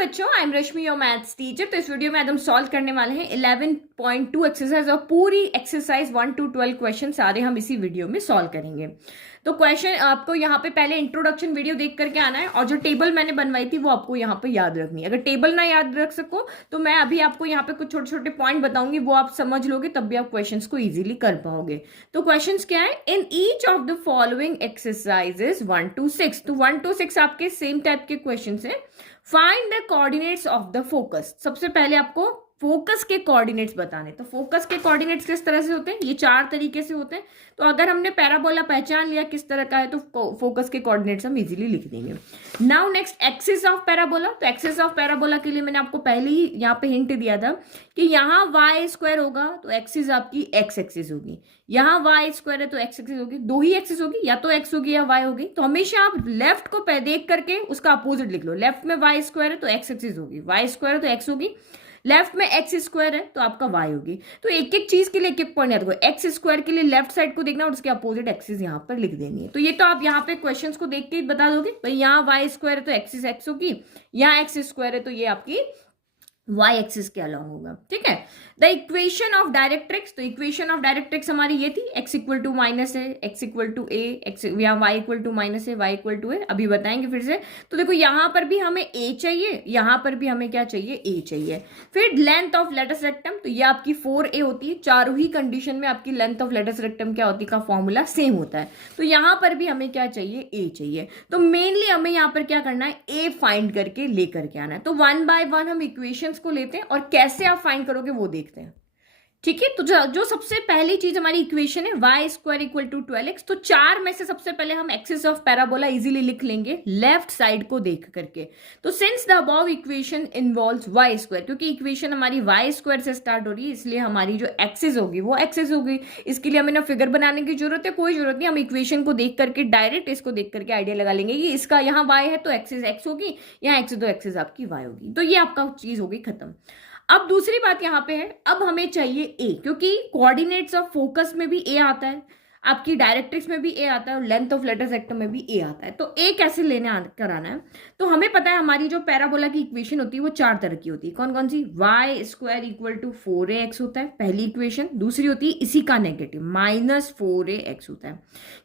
बच्चों, I am Rashmi your maths teacher. तो इस वीडियो में आज हम सॉल्व करने वाले हैं 11.2 एक्सरसाइज और पूरी एक्सरसाइज 1 to 12 क्वेश्चन सारे हम इसी वीडियो में सॉल्व करेंगे। तो क्वेश्चन आपको यहाँ पे पहले इंट्रोडक्शन वीडियो देख करके आना है और जो टेबल मैंने बनवाई थी वो आपको यहाँ पे याद रखनी है। अगर टेबल ना याद रख सको तो मैं अभी आपको यहाँ पे कुछ छोटे छोटे पॉइंट बताऊंगी, वो आप समझ लोगे तब भी आप क्वेश्चंस को इजीली कर पाओगे। तो क्वेश्चंस क्या है, in each of the following exercises 1 to 6, तो 1 to 6 आपके सेम टाइप के क्वेश्चन है। Find the coordinates of the focus. सबसे पहले आपको फोकस के कोऑर्डिनेट्स बताने। तो फोकस के कोऑर्डिनेट्स किस तरह से होते हैं, ये 4 तरीके से होते हैं। तो अगर हमने पैराबोला पहचान लिया किस तरह का है तो फोकस के कोऑर्डिनेट्स हम इजीली लिख देंगे। Now next, axis of parabola. तो एक्सिस ऑफ पैराबोला के लिए मैंने आपको पहले ही यहाँ पे हिंट दिया था कि यहाँ वाई स्क्वायर होगा तो एक्सिस आपकी एक्स एक्सिस होगी, यहाँ वाई स्क्वायर है तो एक्स एक्सिस होगी। दो ही एक्सिस होगी, या तो एक्स होगी या वाई होगी। तो हमेशा आप लेफ्ट को देख करके उसका अपोजिट लिख लो। लेफ्ट में वाई स्क्वायर है तो एक्स एक्सिस होगी, वाई स्क्वायर है तो एक्स होगी। लेफ्ट में एक्स स्क्वायर है तो आपका वाई होगी। तो एक एक चीज के लिए एक एक पॉइंट याद रखो। एक्स स्क्वायर के लिए लेफ्ट साइड को देखना और उसके अपोजिट एक्सिस यहाँ पर लिख देनी है। तो ये तो आप यहाँ पे क्वेश्चंस को देख के बता दोगे भाई, यहाँ वाई स्क्वायर है तो एक्सिस एक्स होगी, यहाँ एक्स स्क्वायर है तो ये आपकी वाई एक्सिस के अलॉन्ग होगा। ठीक है। The equation of directrix. तो इक्वेशन ऑफ डायरेक्ट्रिक्स हमारी ये थी, एक्स इक्वल टू माइनस है, x equal to a, x यहाँ वाई इक्वल टू माइनस है, वाई इक्वल टू ए। अभी बताएंगे फिर से। तो देखो यहाँ पर भी हमें ए चाहिए, यहाँ पर भी हमें क्या चाहिए, ए चाहिए। फिर लेंथ ऑफ लेटस रेक्टम। तो ये आपकी 4a होती है। चारों ही कंडीशन में आपकी लेंथ ऑफ लेटस रेक्टम क्या होती है का फॉर्मूला सेम होता है। तो यहाँ पर भी हमें क्या चाहिए, ए चाहिए। तो मेनली हमें यहाँ पर क्या करना है, ए फाइंड करके लेकर के आना है। तो 1 by 1 हम इक्वेशंस को लेते हैं और कैसे आप फाइंड करोगे वो देखते हैं। ठीक है। तो जो सबसे पहली चीज हमारी इक्वेशन है Y square equal to 12x। तो 4 में से सबसे पहले हम एक्सिस ऑफ पैराबोला इजीली लिख लेंगे लेफ्ट साइड को देख करके। तो since the above equation involves y square, क्योंकि इक्वेशन हमारी वाई स्क्वायर से स्टार्ट हो रही है इसलिए हमारी जो एक्सिस होगी वो एक्सिस होगी। इसके लिए हमें ना फिगर बनाने की जरूरत है, कोई जरूरत नहीं। हम इक्वेशन को देख करके डायरेक्ट इसको देख करके आइडिया लगा लेंगे कि इसका यहाँ वाई है तो एक्सिस एक्स होगी, यहाँ एक्स तो एक्सिस आपकी वाई होगी। तो ये आपका चीज होगी खत्म। अब दूसरी बात यहां पे है, अब हमें चाहिए ए, क्योंकि कोऑर्डिनेट्स ऑफ फोकस में भी ए आता है, आपकी डायरेक्ट्रिक्स में भी ए आता है और लेंथ ऑफ लेटस रेक्टम में भी ए आता है। तो ए कैसे कराना है, तो हमें पता है हमारी जो पैराबोला की इक्वेशन होती है वो 4 तरह की होती है। कौन कौन सी, Y square equal to 4ax होता है पहली इक्वेशन। दूसरी होती है इसी का नेगेटिव माइनस 4ax होता है।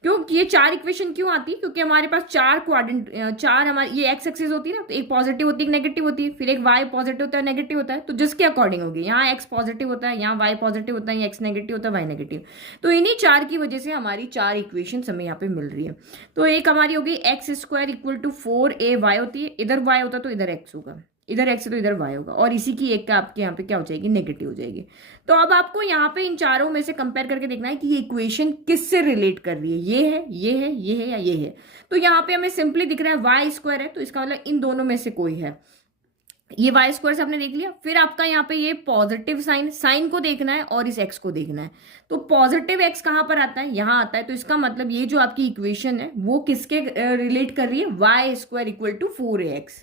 क्यों ये 4 इक्वेशन क्यों आती है, क्योंकि हमारे पास 4 कोऑर्डिनेट, 4 हमारी ये एक्स एक्सिस होती है ना, तो एक पॉजिटिव होती है एक नेगेटिव होती है, फिर एक वाई पॉजिटिव होता है नेगेटिव होता है। तो जिसके अकॉर्डिंग होगी, यहाँ एक्स पॉजिटिव होता है, यहाँ वाई पॉजिटिव होता है, यहाँ एक्स नेगेटिव होता है, वाई नेगेटिव। तो इन्हीं 4 की वजह से हमारी 4 इक्वेशन हमें यहाँ पे मिल रही है। तो एक हमारी होगी x square equal to 4ay होती है, इधर y होता तो इधर x होगा, इधर x है तो इधर y होगा, और इसी की एक का आपके यहाँ पे क्या हो जाएगी, नेगेटिव हो जाएगी। तो अब आपको यहाँ पे इन चारों में से कंपेयर करके देखना है कि ये इक्वेशन किससे रिलेट कर रही है, ये है, ये है, ये है या ये है। तो यहाँ पे हमें सिंपली दिख रहा है वाई स्क्वायर है, तो इसका मतलब इन दोनों में से कोई है। ये वाई स्क्वायर से आपने देख लिया। फिर आपका यहाँ पे ये पॉजिटिव साइन को देखना है और इस एक्स को देखना है। तो पॉजिटिव एक्स कहाँ पर आता है, यहाँ आता है। तो इसका मतलब ये जो आपकी इक्वेशन है वो किसके रिलेट कर रही है, Y square equal to 4ax।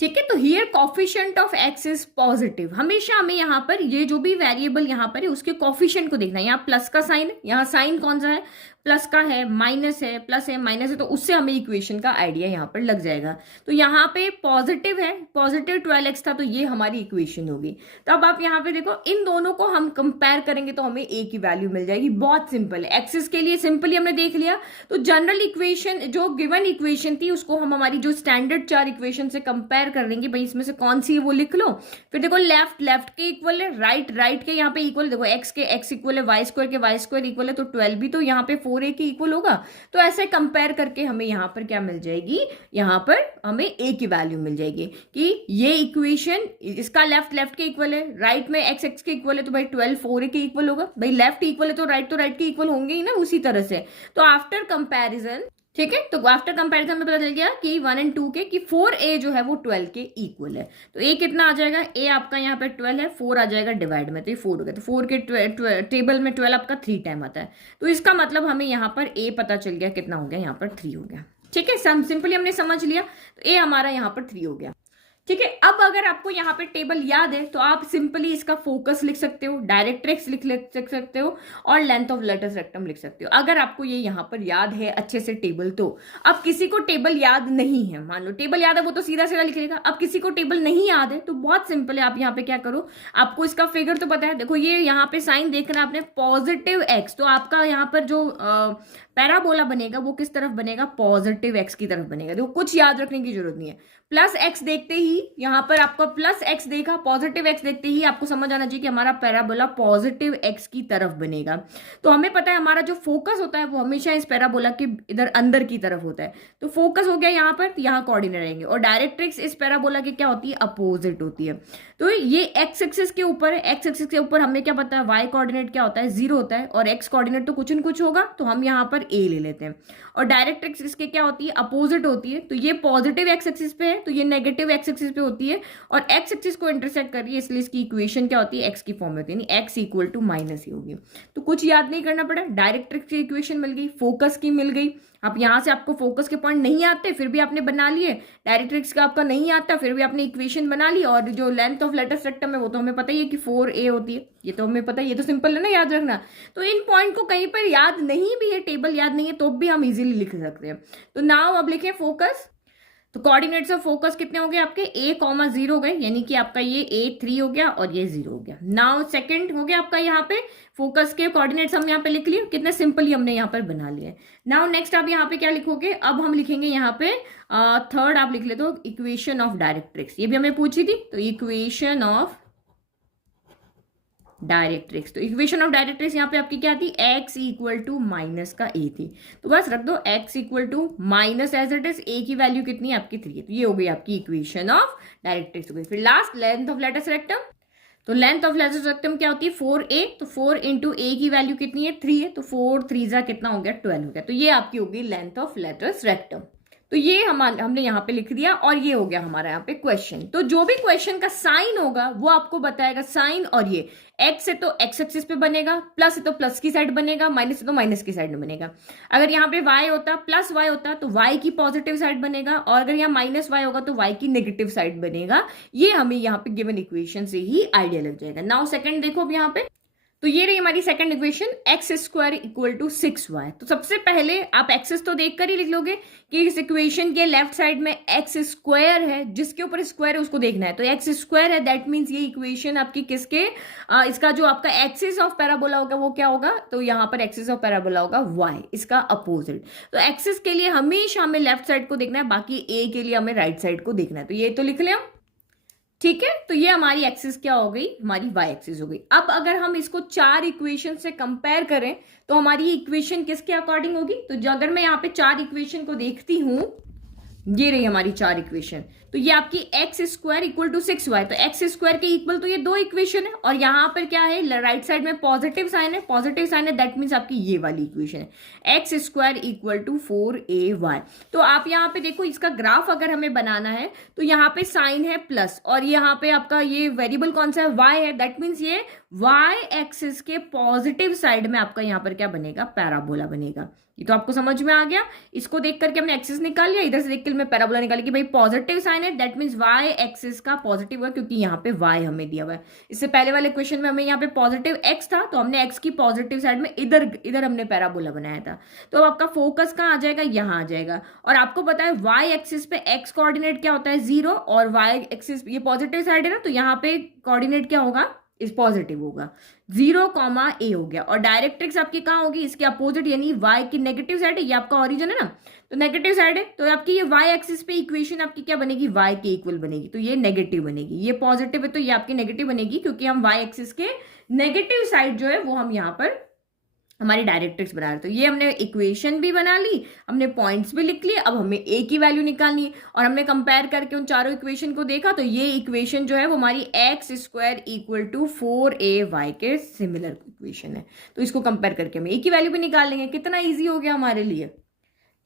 ठीक है। तो here coefficient of x is positive. हमेशा हमें यहाँ पर ये जो भी वेरिएबल यहाँ पर है उसके कॉफिशिएंट को देखना है। यहाँ प्लस का साइन है, यहाँ साइन कौन सा है, प्लस का है, माइनस है, प्लस है, माइनस है, तो उससे हमें इक्वेशन का आइडिया यहाँ पर लग जाएगा। तो यहाँ पे पॉजिटिव है, पॉजिटिव 12x था तो ये हमारी इक्वेशन होगी। तो अब आप यहाँ पे देखो इन दोनों को हम कंपेयर करेंगे तो हमें ए की वैल्यू मिल जाएगी। बहुत सिंपल है। एक्सिस के लिए सिंपली हमने देख लिया। तो जनरल इक्वेशन जो गिवन इक्वेशन थी उसको हम हमारी जो स्टैंडर्ड 4 इक्वेशन से कंपेयर कर लेंगे, भाई इसमें से कौन सी है वो लिख लो। फिर देखो लेफ्ट के इक्वल है, राइट के यहाँ पे इक्वल, देखो एक्स के एक्स इक्वल है, वाई स्क्वायर के वाई स्क्वायर इक्वल है, तो 12 भी तो यहाँ पे 4a के इक्वल होगा। तो ऐसे कंपेयर करके हमें यहाँ पर क्या मिल जाएगी, यहाँ पर हमें a की वैल्यू मिल जाएगी कि ये इक्वेशन इसका लेफ्ट के इक्वल है, राइट में एक्स एक्स के इक्वल है, तो भाई 12 4a के इक्वल होगा। भाई लेफ्ट इक्वल है तो राइट के इक्वल होंगे ही ना उसी तरह से। तो आफ्टर कंपैरिजन, ठीक है, तो आफ्टर कंपैरिजन में पता चल गया कि 1 और 2 के कि 4a जो है वो 12 के इक्वल है। तो a कितना आ जाएगा, a आपका यहाँ पे 12 है, 4 आ जाएगा डिवाइड में, तो ये 4 हो गया। तो 4 के टेबल में 12 आपका 3 टाइम आता है। तो इसका मतलब हमें यहाँ पर a पता चल गया कितना हो गया, यहाँ पर 3 हो गया। ठीक है, सिंपली हमने समझ लिया। तो a हमारा यहाँ पर 3 हो गया। ठीक है। अब अगर आपको यहाँ पे टेबल याद है तो आप सिंपली इसका फोकस लिख सकते हो, डायरेक्ट्रिक्स लिख सकते हो और लेंथ ऑफ लेटस रेक्टम लिख सकते हो, अगर आपको ये यहाँ पर याद है अच्छे से टेबल। तो अब किसी को टेबल याद नहीं है, मान लो टेबल याद है वो तो सीधा सीधा लिख लेगा। अब किसी को टेबल नहीं याद है तो बहुत सिंपल है, आप यहाँ पे क्या करो, आपको इसका फिगर तो पता है, देखो ये यहाँ पे साइन देखना आपने पॉजिटिव एक्स, तो आपका यहाँ पर जो पैराबोला बनेगा वो किस तरफ बनेगा, पॉजिटिव एक्स की तरफ बनेगा। देखो कुछ याद रखने की जरूरत नहीं है, प्लस एक्स देखते ही यहाँ पर आपका प्लस एक्स देखा, पॉजिटिव एक्स देखते ही आपको समझ आना चाहिए कि हमारा पैराबोला पॉजिटिव एक्स की तरफ बनेगा। तो हमें पता है हमारा जो फोकस होता है वो हमेशा इस पैराबोला के इधर अंदर की तरफ होता है, तो फोकस हो गया यहाँ पर, तो यहाँ कोऑर्डिनेट रहेंगे। और डायरेक्ट्रिक्स इस पैराबोला की क्या होती है, अपोजिट होती है। तो ये एक्स एक्सिस के ऊपर है, एक्स एक्सिस के ऊपर हमें क्या पता है, वाई कोऑर्डिनेट क्या होता है, 0 होता है, और एक्स कोऑर्डिनेट तो कुछ न कुछ होगा, तो हम यहाँ पर ए ले लेते हैं। और डायरेक्ट्रिक्स इसके क्या होती है, अपोजिट होती है, तो ये पॉजिटिव एक्स एक्सिस पे है तो ये नेगेटिव एक्स एक्सिस पे होती है, और एक्स एक्सिस को इंटरसेक्ट कर रही है, इसलिए इसकी इक्वेशन क्या होती है, एक्स की फॉर्म में होती है, यानी एक्स इक्वल टू माइनस ही होगी। तो कुछ याद नहीं करना पड़ा, डायरेक्ट्रिक्स की इक्वेशन मिल गई, फोकस की मिल गई। अब यहां से आपको फोकस के पॉइंट नहीं आते फिर भी आपने बना लिए, डायरेक्ट्रिक्स का आपका नहीं आता फिर भी आपने इक्वेशन बना ली, और जो लेंथ ऑफ लेटस रेक्टम है वो तो हमें पता ही है कि 4a होती है, ये तो हमें पता है, ये तो सिंपल है ना याद रखना। तो इन पॉइंट को कहीं पर याद नहीं भी है, टेबल याद नहीं है तो भी हम इजीली लिख सकते हैं। तो नाउ अब लिखें फोकस, तो कोऑर्डिनेट्स ऑफ फोकस कितने हो गए आपके, a,0 हो गए, यानी कि आपका ये a3 हो गया और ये 0 हो गया। नाउ सेकंड हो गया आपका यहाँ पे फोकस के कोऑर्डिनेट्स हम यहाँ पे लिख लिए, कितने सिंपली हमने यहाँ पर बना लिए। नाउ नेक्स्ट आप यहाँ पे क्या लिखोगे, अब हम लिखेंगे यहाँ पे थर्ड आप लिख लेते हो इक्वेशन ऑफ डायरेक्ट्रिक्स, ये भी हमें पूछी थी, तो इक्वेशन ऑफ डायरेक्ट्रिक्स। तो इक्वेशन ऑफ डायरेक्ट्रिक्स यहाँ पे आपकी क्या थी, x इक्वल टू माइनस का a थी, तो बस रख दो x equal to minus as it is, a की वैल्यू कितनी है आपकी 3 है, तो ये हो गई आपकी इक्वेशन ऑफ डायरेक्ट्रिक्स हो गई। फिर last length of latus rectum, तो लेंथ ऑफ लेटस रेक्टम क्या होती है 4a, तो 4 इंटू a की वैल्यू कितनी है 3 है, तो 4 3 कितना हो गया 12 हो गया, तो ये आपकी होगी लेंथ ऑफ लेटस रेक्टम। तो ये हमने यहाँ पे लिख दिया, और ये हो गया हमारा यहाँ पे क्वेश्चन। तो जो भी क्वेश्चन का साइन होगा वो आपको बताएगा साइन, और ये एक्स है तो एक्स एक्सिस पे बनेगा, प्लस है तो प्लस की साइड बनेगा, माइनस है तो माइनस की साइड में बनेगा। अगर यहाँ पे वाई होता प्लस वाई होता तो वाई की पॉजिटिव साइड बनेगा, और अगर यहाँ माइनस वाई होगा तो वाई की नेगेटिव साइड बनेगा। ये हमें यहाँ पे गिवन इक्वेशन से ही आइडिया लग जाएगा। नाउ सेकंड देखो अब यहाँ पे, तो ये रही हमारी second equation, x square equal to 6y। तो सबसे पहले आप एक्सेस तो देख कर ही लिख लोगे कि इस इक्वेशन के लेफ्ट साइड में एक्स स्क्वायर है, जिसके ऊपर स्क्वायर है उसको देखना है, तो एक्स स्क्वायर है, दैट मीन्स ये इक्वेशन आपकी किसके, इसका जो आपका एक्सिस ऑफ पैराबोला होगा वो क्या होगा, तो यहाँ पर एक्सिस ऑफ पैराबोला होगा y, इसका अपोजिट। तो एक्सिस के लिए हमेशा हमें लेफ्ट साइड को देखना है, बाकी a के लिए हमें राइट साइड को देखना है, तो ये तो लिख लें हम, ठीक है। तो ये हमारी एक्सिस क्या हो गई, हमारी वाई एक्सिस हो गई। अब अगर हम इसको 4 इक्वेशन से कंपेयर करें तो हमारी इक्वेशन किसके अकॉर्डिंग होगी, तो जो अगर मैं यहाँ पे 4 इक्वेशन को देखती हूं, ये रही हमारी 4 इक्वेशन, तो ये आपकी x square equal to 6y, तो एक्स स्क्वायर के इक्वल तो ये 2 इक्वेशन है, और यहाँ पर क्या है राइट साइड में पॉजिटिव साइन है, पॉजिटिव साइन है, दैट मीन्स आपकी ये वाली इक्वेशन है x square equal to 4ay। तो आप यहाँ पे देखो इसका ग्राफ अगर हमें बनाना है तो यहाँ पे साइन है प्लस, और यहाँ पे आपका ये वेरिएबल कौन सा है, y है, दैट मीन्स ये y एक्सिस के पॉजिटिव साइड में आपका यहाँ पर क्या बनेगा, पैराबोला बनेगा। ये तो आपको समझ में आ गया, इसको देख करके हमने एक्सिस निकाल लिया, इधर से देख के मैं पैराबोला निकाली कि भाई पॉजिटिव साइन है, दैट मींस y एक्सिस का पॉजिटिव है, क्योंकि यहाँ पे y हमें दिया हुआ है। इससे पहले वाले क्वेश्चन में हमें यहाँ पे पॉजिटिव x था, तो हमने x की पॉजिटिव साइड में इधर हमने पैराबोला बनाया था। तो अब आपका फोकस कहाँ आ जाएगा, यहाँ आ जाएगा, और आपको पता है y एक्सिस पे x कोऑर्डिनेट क्या होता है 0, और y एक्सिस ये पॉजिटिव साइड है ना, तो यहाँ पे कोऑर्डिनेट क्या होगा, इस पॉजिटिव होगा, 0,a हो गया। और डायरेक्ट्रिक्स आपकी कहाँ होगी, इसके अपोजिट, यानी y की नेगेटिव साइड है, ये आपका ओरिजिन है ना, तो नेगेटिव साइड है, तो आपकी ये y एक्सिस पे इक्वेशन आपकी क्या बनेगी, y के इक्वल बनेगी, तो ये नेगेटिव बनेगी। ये पॉजिटिव है तो ये आपकी नेगेटिव बनेगी, क्योंकि हम y एक्सिस के नेगेटिव साइड जो है वो हम यहाँ पर हमारी डायरेक्ट्रिक्स बना रहे। तो ये हमने इक्वेशन भी बना ली, हमने पॉइंट्स भी लिख लिए, अब हमें a की वैल्यू निकालनी है, और हमने कंपेयर करके उन चारों इक्वेशन को देखा, तो ये इक्वेशन जो है वो हमारी x square equal to 4ay के सिमिलर इक्वेशन है। तो इसको कंपेयर करके हम a की वैल्यू भी निकाल लेंगे, कितना ईजी हो गया हमारे लिए,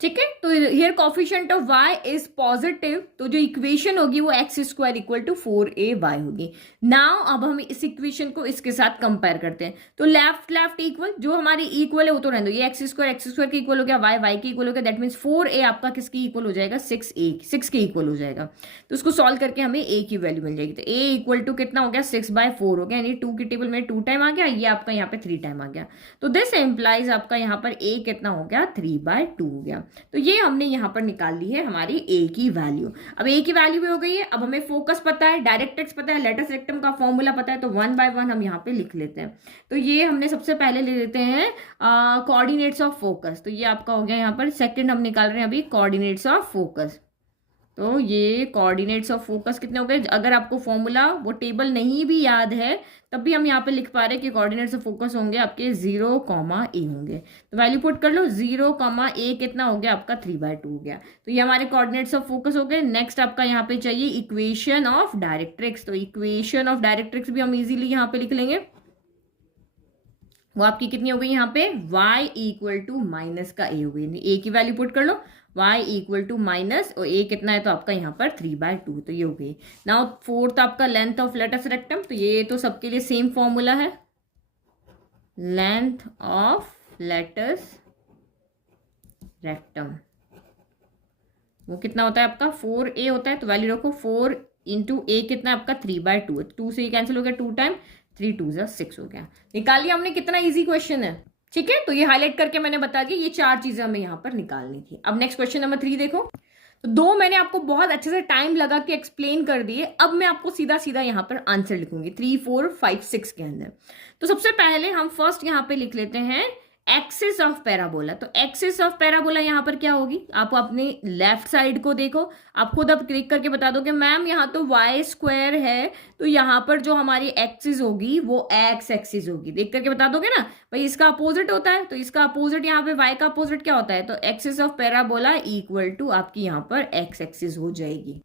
ठीक है, तो here coefficient of y is positive, तो जो इक्वेशन होगी वो x square equal to 4ay होगी। नाउ अब हम इस इक्वेशन को इसके साथ कंपेयर करते हैं, तो लेफ्ट लेफ्ट इक्वल, जो हमारी इक्वल है वो तो रहने दो, ये एक्स स्क्वायर के इक्वल हो गया, y के इक्वल हो गया, दैट मीन्स 4a आपका किसके इक्वल हो जाएगा, 6 के इक्वल हो जाएगा। तो उसको सॉल्व करके हमें a की वैल्यू मिल जाएगी, तो a इक्वल टू कितना हो गया, 6/4 हो गया, यानी 2 की टेबल में 2 टाइम आ गया, ये आपका यहाँ पे 3 टाइम आ गया। तो दिस एम्प्लाइज आपका यहाँ पर a कितना हो गया, 3/2 हो गया। तो ये हमने यहाँ पर निकाल ली है हमारी a की वैल्यू। अब a की वैल्यू भी हो गई है, अब हमें फोकस पता है, डायरेक्ट्रिक्स पता है, लेटस रेक्टम का फॉर्मूला पता है, तो 1 by 1 हम यहाँ पे लिख लेते हैं। तो ये हमने सबसे पहले ले लेते हैं कोऑर्डिनेट्स ऑफ फोकस, तो ये आपका हो गया यहाँ पर सेकंड हम निकाल रहे हैं अभी कोऑर्डिनेट्स ऑफ फोकस। तो ये कोऑर्डिनेट्स ऑफ फोकस कितने हो गए, अगर आपको फॉर्मूला वो टेबल नहीं भी याद है तब भी हम यहाँ पे लिख पा रहे हैं कि कोऑर्डिनेट्स ऑफ फोकस होंगे आपके 0, a होंगे। तो वैल्यू पुट कर लो, 0, a कितना हो गया आपका 3/2 हो गया। तो ये हमारे कोऑर्डिनेट्स ऑफ फोकस हो गए। नेक्स्ट आपका यहाँ पे चाहिए इक्वेशन ऑफ डायरेक्ट्रिक्स, तो इक्वेशन ऑफ डायरेक्ट्रिक्स भी हम इजीली यहाँ पे लिख लेंगे। वो आपकी कितनी हो गई यहाँ पे, y इक्वल टू माइनस का a हो गई, a की वैल्यू पुट कर लो, y इक्वल टू माइनस और a कितना है तो आपका यहाँ पर 3/2, तो ये हो गई। नाउ फोर्थ आपका लेंथ ऑफ लेटस रेक्टम, तो ये तो सबके लिए सेम फॉर्मूला है, लेंथ ऑफ लेटस रेक्टम वो कितना होता है आपका 4a होता है, तो वैल्यू रखो 4 इंटू a कितना है आपका 3/2, 2 से ही कैंसिल हो गया, 2 टाइम 3 2 6 हो गया। निकाल लिया हमने, कितना इजी क्वेश्चन है। ठीक है, तो ये हाईलाइट करके मैंने बता दिया, ये 4 चीजें हमें यहाँ पर निकालनी थी। अब नेक्स्ट क्वेश्चन नंबर 3 देखो, तो 2 मैंने आपको बहुत अच्छे से टाइम लगा के एक्सप्लेन कर दिए, अब मैं आपको सीधा सीधा यहाँ पर आंसर लिखूंगी 3 4 5 6 के अंदर। तो सबसे पहले हम फर्स्ट यहाँ पे लिख लेते हैं एक्सिस ऑफ पैराबोला। तो एक्सिस ऑफ पैराबोला यहाँ पर क्या होगी, आप अपने लेफ्ट साइड को देखो, आप खुद अब क्लिक करके बता दो कि मैम यहाँ तो वाई स्क्वायर है, तो यहाँ पर जो हमारी एक्सिस होगी वो एक्स एक्सिस होगी, देख करके बता दोगे ना भाई, इसका अपोजिट होता है, तो इसका अपोजिट यहाँ पे वाई का अपोजिट क्या होता है, तो axis of parabola equal to आपकी यहाँ पर एक्स एक्सिस हो जाएगी।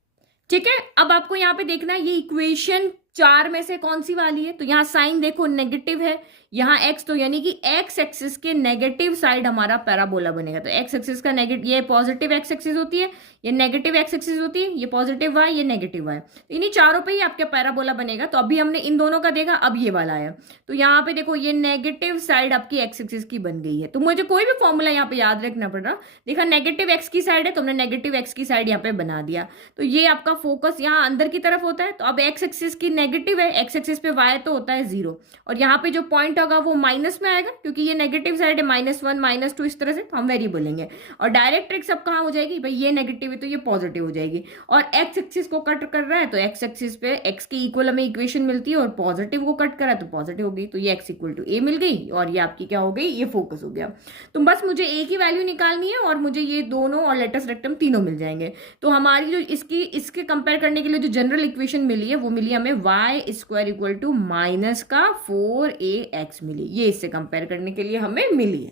ठीक है, अब आपको यहाँ पे देखना है ये इक्वेशन 4 में से कौन सी वाली है, तो यहाँ साइन देखो नेगेटिव है, यहाँ x, तो यानी कि x एक्सिस के नेगेटिव साइड हमारा पैराबोला बनेगा। तो x एक्सिस का नेगेटिव, ये पॉजिटिव x एक्सिस होती है, ये नेगेटिव x एक्सिस होती है, ये पॉजिटिव y, ये नेगेटिव y, तो इन्हीं चारों पे ही आपका पैराबोला बनेगा। तो अभी हमने इन दोनों का देखा, अब ये वाला है, तो यहाँ पे देखो ये नेगेटिव साइड आपकी x एक्सिस की बन गई है। तो मुझे कोई भी फॉर्मूला यहाँ पे याद रखना पड़ रहा, देखा नेगेटिव x की साइड है तो हमने नेगेटिव x की साइड यहाँ पे बना दिया। तो ये आपका फोकस यहाँ अंदर की तरफ होता है, तो अब x एक्सिस की नेगेटिव है, x एक्सिस पे y तो होता है 0, और यहाँ पे जो पॉइंट होगा वो माइनस में आएगा, क्योंकि ये नेगेटिव साइड है, -1 -2 इस तरह से, तो हम वेरी बोलेंगे। और डायरेक्ट्रिक्स अब कहाँ हो जाएगी भाई, ये नेगेटिव है तो ये पॉजिटिव हो जाएगी, और x एक्सिस को कट कर रहा है तो x एक्सिस पे x के इक्वल हमें इक्वेशन मिलती है, और पॉजिटिव को कट कर रहा है तो पॉजिटिव हो गई, तो ये x इक्वल टू a मिल गई, और ये आपकी क्या हो गई, ये फोकस हो गया। तो बस मुझे a की वैल्यू निकालनी है, और मुझे ये दोनों और लेटस रेक्टम तीनों मिल जाएंगे। तो हमारी जो इसके कंपेयर करने के लिए जो जनरल इक्वेशन मिली है वो मिली हमें y square equal to minus का 4ax मिली, ये इससे कंपेयर करने के लिए हमें मिली है।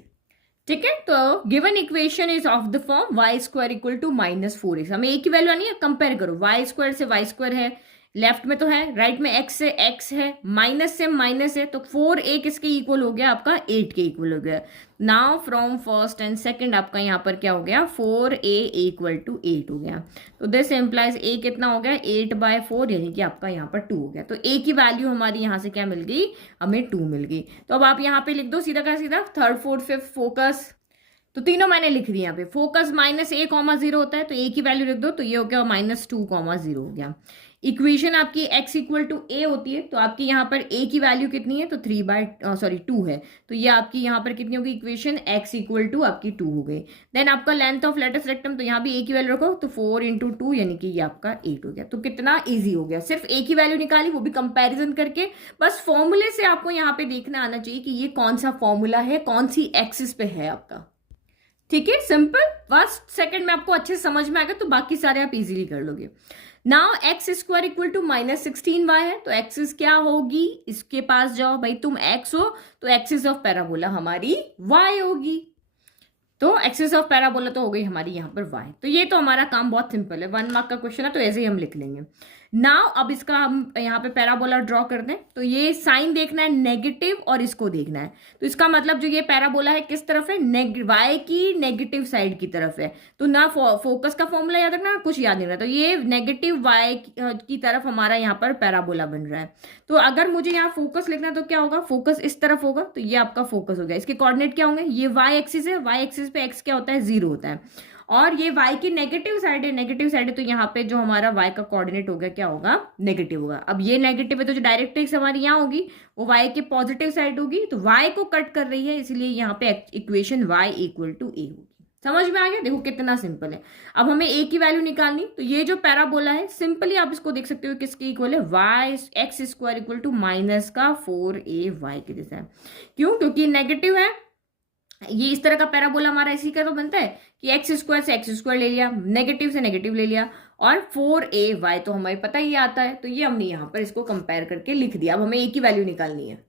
ठीक है, तो given equation is of the form y square equal to -4x, हमें एक ही वैल्यू आनी है, कंपेयर करो, y स्क्वायर से y स्क्वायर है, लेफ्ट में तो है, राइट में x से x है, माइनस से माइनस है, तो 4a किसके इक्वल हो गया आपका 8 के इक्वल हो गया। Now from first and second आपका यहाँ पर क्या हो गया 4a इक्वल टू 8 हो गया। तो दिस एम्प्लाइज a कितना हो गया 8/4, यानी कि आपका यहाँ पर 2 हो गया। तो a की वैल्यू हमारी यहाँ से क्या मिल गई, हमें 2 मिल गई। तो अब आप यहाँ पे लिख दो सीधा का सीधा, थर्ड फोर्थ फिफ्थ फोकस, तो तीनों मैंने लिख दिया यहाँ पे। फोकस -a,0 होता है, तो a की वैल्यू लिख दो, तो ये हो गया -2,0 हो गया। इक्वेशन आपकी x इक्वल टू a होती है, तो आपकी यहाँ पर a की वैल्यू कितनी है, तो 2 है, तो ये आपकी यहाँ पर कितनी होगी इक्वेशन, x इक्वल टू आपकी 2 हो गई। देन आपका लेंथ ऑफ लेटस रेक्टम, तो यहाँ भी a की वैल्यू रखो, तो 4 × 2 यानी कि ये आपका 8 हो गया। तो कितना इजी हो गया, सिर्फ a की वैल्यू निकाली, वो भी कंपेरिजन करके। बस फॉर्मूले से आपको यहाँ पे देखना आना चाहिए कि ये कौन सा फॉर्मूला है, कौन सी एक्सिस पे है आपका। ठीक है, सिंपल, फर्स्ट सेकंड में आपको अच्छे समझ में आएगा, तो बाकी सारे आप इजीली कर लोगे। Now x square equal to -16y है, तो एक्सिस क्या होगी, इसके पास जाओ भाई, तुम x हो तो एक्सिस ऑफ पैराबोला हमारी y होगी, तो एक्सिस ऑफ पैराबोला तो हो गई हमारी यहाँ पर y। तो ये तो हमारा काम बहुत सिंपल है, 1 मार्क का क्वेश्चन है, तो ऐसे ही हम लिख लेंगे। नाउ अब इसका हम यहाँ पे पैराबोला ड्रॉ कर दें, तो ये साइन देखना है नेगेटिव और इसको देखना है। तो इसका मतलब जो ये पैराबोला है किस तरफ है, वाई की नेगेटिव साइड की तरफ है। तो ना फोकस का फॉर्मूला याद रखना, कुछ याद नहीं रहा, तो ये नेगेटिव वाई की तरफ हमारा यहाँ पर पैराबोला बन रहा है। तो अगर मुझे यहाँ फोकस लिखना है तो क्या होगा, फोकस इस तरफ होगा, तो ये आपका फोकस हो गया। इसके कोऑर्डिनेट क्या होंगे, ये वाई एक्सिस है, वाई एक्सिस पे एक्स क्या होता है, 0 होता है, और ये y की नेगेटिव साइड है, नेगेटिव साइड है, तो यहाँ पे जो हमारा y का कोऑर्डिनेट हो गया क्या होगा, नेगेटिव होगा। अब ये नेगेटिव है तो जो डायरेक्ट्रिक्स हमारी यहाँ होगी वो y के पॉजिटिव साइड होगी, तो y को कट कर रही है, इसलिए यहाँ पे equation y equal to a होगी। समझ में आ गया, देखो कितना सिंपल है। अब हमें a की वैल्यू निकालनी, तो ये जो पैराबोला है सिंपली आप इसको देख सकते हो किसके इक्वल है, y x square equal to minus का 4ay की दिशा है। क्यों, क्योंकि नेगेटिव है, ये इस तरह का पैराबोला हमारा इसी का तो बनता है कि एक्स स्क्वायर से एक्स स्क्वायर ले लिया, नेगेटिव से नेगेटिव ले लिया, और 4ay तो हमें पता ही आता है, तो ये हमने यहाँ पर इसको कंपेयर करके लिख दिया। अब हमें a की वैल्यू निकालनी है,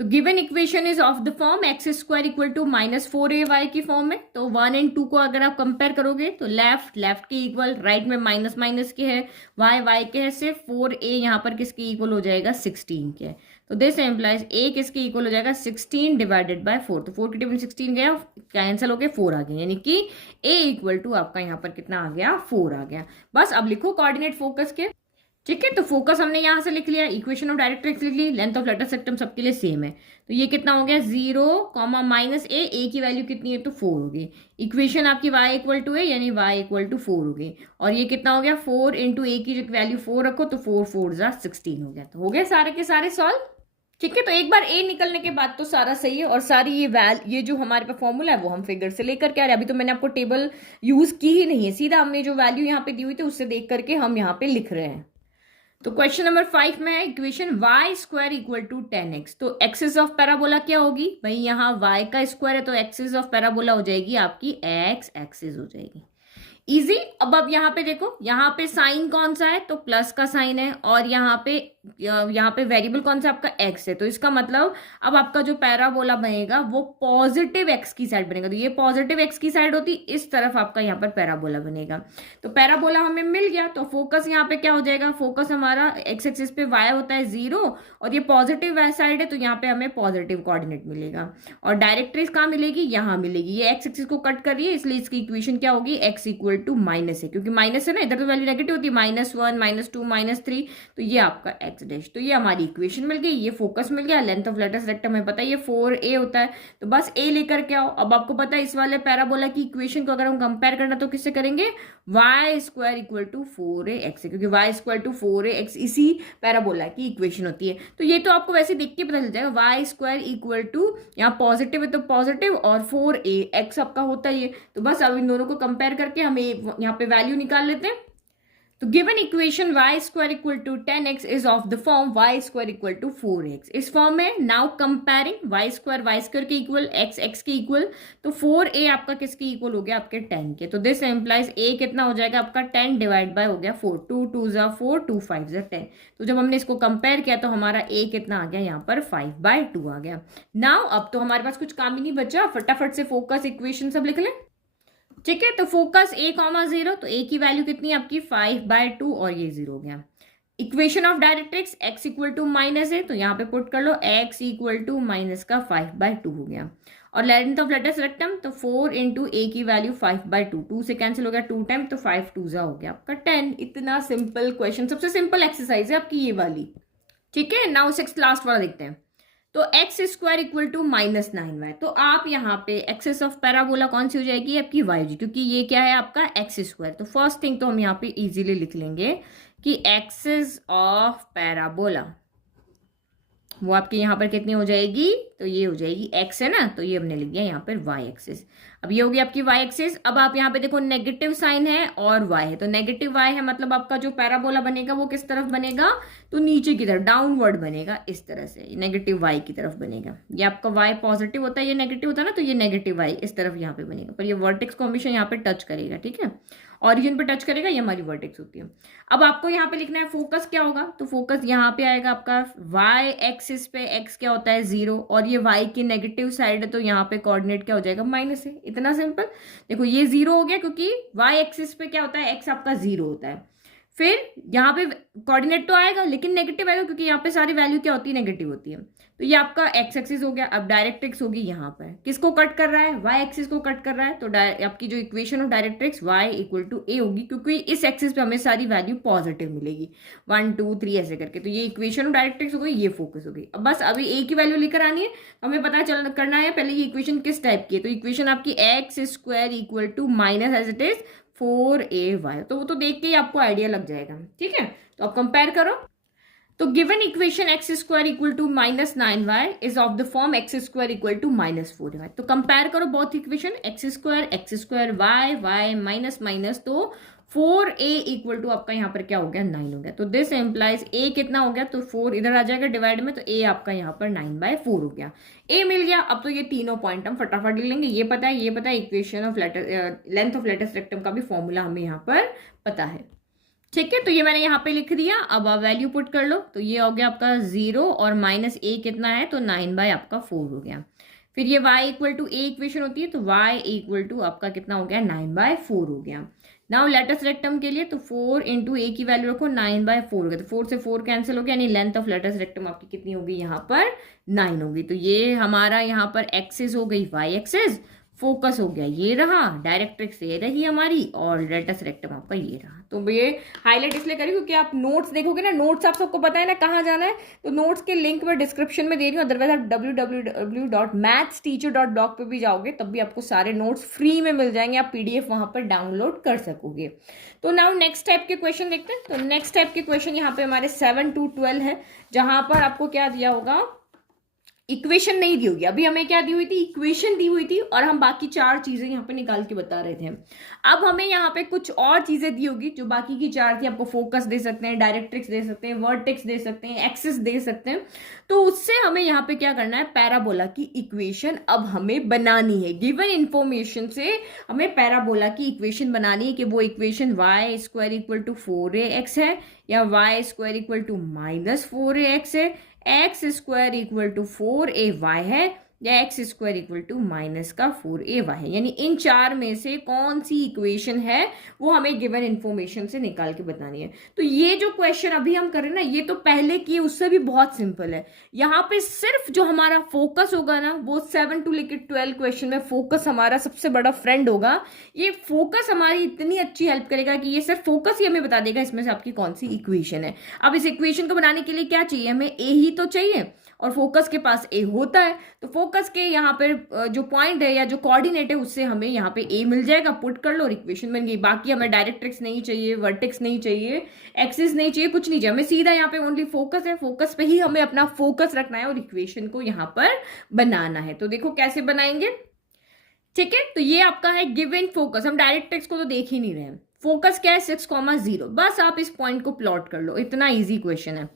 तो given equation is of the form x square equal to minus 4ay की फॉर्म में। तो 1 एंड 2 को अगर आप कंपेयर करोगे तो लेफ्ट के इक्वल, राइट में माइनस माइनस के है, y के है सिर्फ, 4a यहाँ पर किसके इक्वल हो जाएगा, 16 के। तो दिस एम्प्लाइज a किसके इक्वल हो जाएगा, 16 डिवाइडेड बाय 4, तो 4 की टेबल 16 गया, कैंसिल हो गया, 4 आ गया, यानी कि a इक्वल टू आपका यहाँ पर कितना आ गया, 4 आ गया। बस अब लिखो कोऑर्डिनेट फोकस के, ठीक है। तो फोकस हमने यहां से लिख लिया, इक्वेशन ऑफ डायरेक्ट्रिक्स लिख ली, लेंथ ऑफ लेटर सेक्टम सबके लिए सेम है, तो ये कितना हो गया, 0 माइनस a की वैल्यू कितनी है, तो 4 होगी। इक्वेशन आपकी y इक्वल टू है, यानी y इक्वल टू 4 होगी, और ये कितना हो गया, 4 इंटू a की जो वैल्यू 4 रखो, तो 4 4 जा 16 हो गया। तो हो गए सारे के सारे सॉल्व, ठीक है। तो एक बार a निकलने के बाद तो सारा सही है, और सारी ये जो हमारे पास फॉर्मूला है वो हम फिगर से लेकर के आ रहे हैं। अभी तो मैंने आपको टेबल यूज की ही नहीं है, सीधा हमने जो वैल्यू यहाँ पे दी हुई थी उससे देख करके हम यहाँ पे लिख रहे हैं। तो क्वेश्चन नंबर 5 में है equation y square equal to 10x। तो एक्सिस ऑफ पैराबोला क्या होगी भाई, यहाँ y का स्क्वायर है, तो एक्सिस ऑफ पैराबोला हो जाएगी आपकी x एक्सिस हो जाएगी, इजी। अब यहाँ पे देखो, यहाँ पे साइन कौन सा है, तो प्लस का साइन है, और यहाँ पे वेरिएबल कौन सा आपका x है, तो इसका मतलब अब आपका जो पैराबोला बनेगा वो पॉजिटिव x की साइड बनेगा। तो ये पॉजिटिव x की साइड होती, इस तरफ आपका यहाँ पर पैराबोला बनेगा। तो पैराबोला हमें मिल गया, तो फोकस यहाँ पे क्या हो जाएगा, फोकस हमारा x एक्सिस पे y होता है 0, और ये पॉजिटिव साइड है, तो यहाँ पे हमें पॉजिटिव कोऑर्डिनेट मिलेगा। और डायरेक्ट्रिक्स कहाँ मिलेगी, यहाँ मिलेगी, ये x एक्सिस को कट कर रही है, इसलिए इसकी इक्वेशन क्या होगी, x इक्वल टू माइनस है, क्योंकि माइनस है ना, इधर तो वैल्यू नेगेटिव होती है, -1 -2 -3, तो ये आपका x डैश। तो ये हमारी इक्वेशन मिल गई, ये फोकस मिल गया, लेंथ ऑफ लेटर सेक्टम हमें पता है ये 4a होता है, तो बस a लेकर के आओ। अब आपको पता है इस वाले पैराबोला की इक्वेशन को अगर हम कंपेयर करना तो किससे करेंगे, y square equal to 4ax, क्योंकि y स्क्वायर टू 4ax इसी पैराबोला की इक्वेशन होती है। तो ये तो आपको वैसे देख के पता चल जाएगा, y स्क्वायर इक्वल टू, यहाँ पॉजिटिव है तो पॉजिटिव, और 4ax आपका होता ही है। तो बस अब इन दोनों को कंपेयर करके हम यहाँ पे वैल्यू निकाल लेते हैं। तो given equation y square equal to 10x is of the form y square equal to 4x। इस फॉर्म में नाउ कंपेयरिंग y स्क्वायर के इक्वल, x के इक्वल, तो 4a आपका किसके इक्वल हो गया, आपके 10 के। तो दिस एम्प्लाइज a कितना हो जाएगा आपका 10 डिवाइड बाय हो गया 4, 2 2 जा 4, 2 5 जा 10। तो जब हमने इसको कंपेयर किया तो हमारा a कितना आ गया, यहाँ पर 5/2 आ गया। नाउ अब तो हमारे पास कुछ काम ही नहीं बचा, फटाफट से फोकस इक्वेशन सब लिख लें, ठीक है। तो फोकस a, 0, तो a की वैल्यू कितनी है आपकी 5/2, और ये 0 हो गया। Equation of directrix x equal to minus है, तो यहाँ पे पुट कर लो, x इक्वल टू माइनस का 5/2 हो गया। और लेंथ ऑफ लेटर सेक्टम, तो 4 इंटू a की वैल्यू 5/2, 2 से कैंसिल हो गया 2 टाइम, तो 5 2 जा हो गया आपका 10। इतना सिंपल क्वेश्चन, सबसे सिंपल एक्सरसाइज है आपकी ये वाली, ठीक है। नाउ 6th लास्ट वाला देखते हैं। तो x square equal to -9y, तो आप यहाँ पे एक्सिस ऑफ पैराबोला कौन सी हो जाएगी आपकी y, क्योंकि ये क्या है आपका एक्स स्क्वायर। तो फर्स्ट थिंग तो हम यहाँ पे इजीली लिख लेंगे कि एक्सिस ऑफ पैराबोला वो आपके यहाँ पर कितनी हो जाएगी, तो ये हो जाएगी x है ना, तो ये हमने लिख दिया यहाँ पर y एक्सिस। अब ये होगी आपकी y एक्सिस। अब आप यहाँ पे देखो नेगेटिव साइन है और y है, तो नेगेटिव y है, मतलब आपका जो पैराबोला बनेगा वो किस तरफ बनेगा, तो नीचे की तरफ, डाउनवर्ड बनेगा, इस तरह से नेगेटिव y की तरफ बनेगा। ये आपका y पॉजिटिव होता है, ये नेगेटिव होता है ना, तो ये नेगेटिव y इस तरफ यहाँ पे बनेगा, पर ये वर्टेक्स को हमेशा यहाँ पे टच करेगा, ठीक है, ऑरिजिन पे टच करेगा, ये हमारी वर्टेक्स होती है। अब आपको यहाँ पे लिखना है फोकस क्या होगा, तो फोकस यहाँ पे आएगा आपका y एक्सिस पे, x क्या होता है 0, और ये y की नेगेटिव साइड है, तो यहाँ पे कोऑर्डिनेट क्या हो जाएगा, माइनस है। इतना सिंपल। देखो ये 0 हो गया, क्योंकि y एक्सिस पे क्या होता है, x आपका 0 होता है। फिर यहाँ पे कोऑर्डिनेट तो आएगा लेकिन नेगेटिव आएगा, क्योंकि यहाँ पे सारी वैल्यू क्या होती है, नेगेटिव होती है। तो ये आपका एक्स एक्सिस हो गया। अब डायरेक्ट्रिक्स होगी यहाँ पर, किसको कट कर रहा है, वाई एक्सिस को कट कर रहा है। तो आपकी जो equation of directrix y equal to A होगी, क्योंकि इस एक्सिस पे हमें सारी वैल्यू पॉजिटिव मिलेगी, 1 2 3 ऐसे करके। तो ये इक्वेशन ऑफ डायरेक्ट्रिक्स हो गई, ये फोकस हो गई। अब बस अभी ए की वैल्यू लेकर आनी है, तो हमें पता चल करना है पहले ये इक्वेशन किस टाइप की है। तो इक्वेशन आपकी x square equal to minus as it is 4ay, तो वो तो देख के ही आपको आइडिया लग जाएगा। ठीक है, तो आप कंपेयर करो। तो given equation x square equal to minus 9y is of the form x square equal to minus 4y। तो कंपेयर करो बहुत equation, x square y minus minus, तो 4a इक्वल टू आपका यहाँ पर क्या हो गया, 9 हो गया। तो दिस एम्प्लाइज a कितना हो गया, तो 4 इधर आ जाएगा डिवाइड में, तो a आपका यहाँ पर 9/4 हो गया। a मिल गया। अब तो ये तीनों पॉइंट हम फटाफट लिख लेंगे। ये पता है, ये पता है, equation of length of latus rectum का भी फॉर्मूला हमें यहाँ पर पता है। ठीक है, तो ये मैंने यहाँ पे लिख दिया। अब आप वैल्यू पुट कर लो, तो ये हो गया आपका 0 और माइनस a कितना है, तो 9/4 हो गया। फिर ये y equal to a equation होती है, तो y इक्वल टू आपका कितना हो गया, 9/4 हो गया। नाउ लेटेस्ट रेक्टम के लिए तो 4 इंटू a की वैल्यू रखो, 9/4 हो गया। तो 4 से 4 कैंसिल हो गया, यानी लेंथ ऑफ लेटेस्ट रेक्टम आपकी कितनी होगी, यहाँ पर 9 होगी। तो ये हमारा यहाँ पर एक्सिस हो गई y एक्सिस, फोकस हो गया ये रहा, डायरेक्ट्रिक्स ये रही हमारी, और लेटेस्ट रेक्टम आपका ये रहा। तो ये हाईलाइट इसलिए करी क्योंकि आप नोट्स देखोगे ना, नोट्स आप सबको पता है ना कहाँ जाना है, तो नोट्स के लिंक मैं डिस्क्रिप्शन में दे रही हूँ। अदरवाइज आप www.mathsteacher.blog पे भी जाओगे, तब भी आपको सारे नोट्स फ्री में मिल जाएंगे, आप PDF वहां पर डाउनलोड कर सकोगे। तो नाउ नेक्स्ट टाइप के क्वेश्चन देखते हैं। तो नेक्स्ट टाइप के क्वेश्चन यहाँ पे हमारे 7 to 12 है, जहां पर आपको क्या दिया होगा, इक्वेशन नहीं दी होगी। अभी हमें क्या दी हुई थी, इक्वेशन दी हुई थी, और हम बाकी 4 चीजें यहाँ पे निकाल के बता रहे थे। अब हमें यहाँ पे कुछ और चीजें दी होगी, जो बाकी की 4 थी। आपको फोकस दे सकते हैं, डायरेक्ट्रिक्स दे सकते हैं, वर्टेक्स दे सकते हैं, एक्सिस दे सकते हैं। तो उससे हमें यहाँ पे क्या करना है, पैराबोला की इक्वेशन अब हमें बनानी है। गिवन इंफॉर्मेशन से हमें पैराबोला की इक्वेशन बनानी है, कि वो equation y square equal to 4ax है, या y square equal to minus 4ax है, x square equal to 4ay है, या x square equal to minus का 4ay है। यानी इन 4 में से कौन सी इक्वेशन है वो हमें गिवन इंफॉर्मेशन से निकाल के बतानी है। तो ये जो क्वेश्चन अभी हम कर रहे हैं ना, ये तो पहले किए उससे भी बहुत सिंपल है। यहाँ पे सिर्फ जो हमारा फोकस होगा ना, वो 7 to लेकर 12 क्वेश्चन में फोकस हमारा सबसे बड़ा फ्रेंड होगा। ये फोकस हमारी इतनी अच्छी हेल्प करेगा कि ये सिर्फ फोकस ही हमें बता देगा इसमें से आपकी कौन सी इक्वेशन है। अब इस इक्वेशन को बनाने के लिए क्या चाहिए, हमें ए ही तो चाहिए, और फोकस के पास ए होता है। तो फोकस के यहाँ पर जो पॉइंट है या जो कोऑर्डिनेट है, उससे हमें यहाँ पे ए मिल जाएगा, पुट कर लो और इक्वेशन बन गई। बाकी हमें डायरेक्ट्रिक्स नहीं चाहिए, वर्टेक्स नहीं चाहिए, एक्सिस नहीं चाहिए, कुछ नहीं चाहिए, हमें सीधा यहाँ पे ओनली फोकस है। फोकस पे ही हमें अपना फोकस रखना है और इक्वेशन को यहाँ पर बनाना है। तो देखो कैसे बनाएंगे। ठीक है, तो ये आपका है गिवन फोकस। हम डायरेक्ट्रिक्स को तो देख ही नहीं रहे हैं। फोकस क्या है, 6,0। बस आप इस पॉइंट को प्लॉट कर लो, इतना ईजी क्वेश्चन है।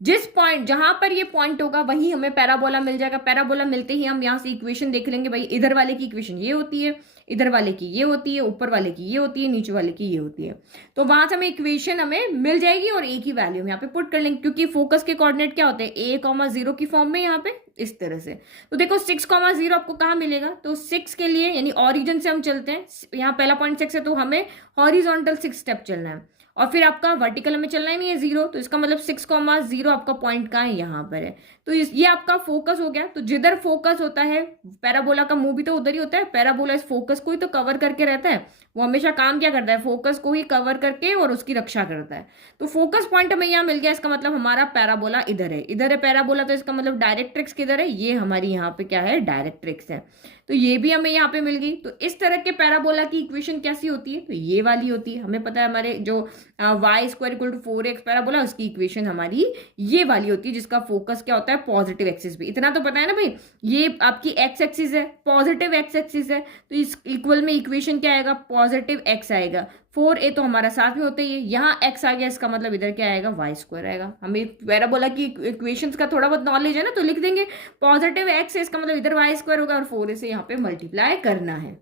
जिस पॉइंट, जहां पर ये पॉइंट होगा वही हमें पैराबोला मिल जाएगा। पैराबोला मिलते ही हम यहाँ से इक्वेशन देख लेंगे, भाई इधर वाले की इक्वेशन ये होती है, इधर वाले की ये होती है, ऊपर वाले की ये होती है, नीचे वाले की ये होती है। तो वहां से हमें इक्वेशन हमें मिल जाएगी और ए की वैल्यू हम यहाँ पे पुट कर लेंगे, क्योंकि फोकस के कोऑर्डिनेट क्या होते हैं, a,0 की फॉर्म में यहाँ पे इस तरह से। तो देखो 6,0 आपको कहाँ मिलेगा, तो 6 के लिए यानी ऑरिजिन से हम चलते हैं। यहाँ पहला पॉइंट 6 है, तो हमें हॉरिजॉन्टल 6 स्टेप चलना है, और फिर आपका वर्टिकल में चलना ही नहीं है 0। तो इसका मतलब 6,0 आपका पॉइंट कहाँ है, यहाँ पर है। तो ये आपका फोकस हो गया। तो जिधर फोकस होता है, पैराबोला का मुंह भी तो उधर ही होता है। पैराबोला इस फोकस को ही तो कवर करके रहता है, वो हमेशा काम क्या करता है, फोकस को ही कवर करके और उसकी रक्षा करता है। तो फोकस पॉइंट हमें यहाँ मिल गया, इसका मतलब हमारा पैराबोला इधर है। इधर है पैराबोला, तो इसका मतलब डायरेक्ट्रिक्स किधर है, ये हमारी यहाँ पे क्या है, डायरेक्ट्रिक्स है। तो ये भी हमें यहाँ पे मिल गई। तो इस तरह के पैराबोला की इक्वेशन कैसी होती है, तो ये वाली होती है। हमें पता है हमारे जो y square equal to 4x parabola, उसकी इक्वेशन हमारी ये वाली होती है, जिसका फोकस क्या होता है, पॉजिटिव एक्सिस पे। इतना तो पता है ना भाई, ये आपकी एक्स एक्सिस है, पॉजिटिव एक्स एक्सिस है, तो इस इक्वल में इक्वेशन क्या आएगा, पॉजिटिव एक्स आएगा। 4a तो हमारा साथ में होता ही है, यहाँ x आ गया, इसका मतलब इधर क्या आएगा, y स्क्वायर आएगा। हमें पैराबोला की इक्वेशंस का थोड़ा बहुत नॉलेज है ना, तो लिख देंगे पॉजिटिव x है, इसका मतलब इधर y स्क्वायर होगा, और 4a से यहाँ पे मल्टीप्लाई करना है।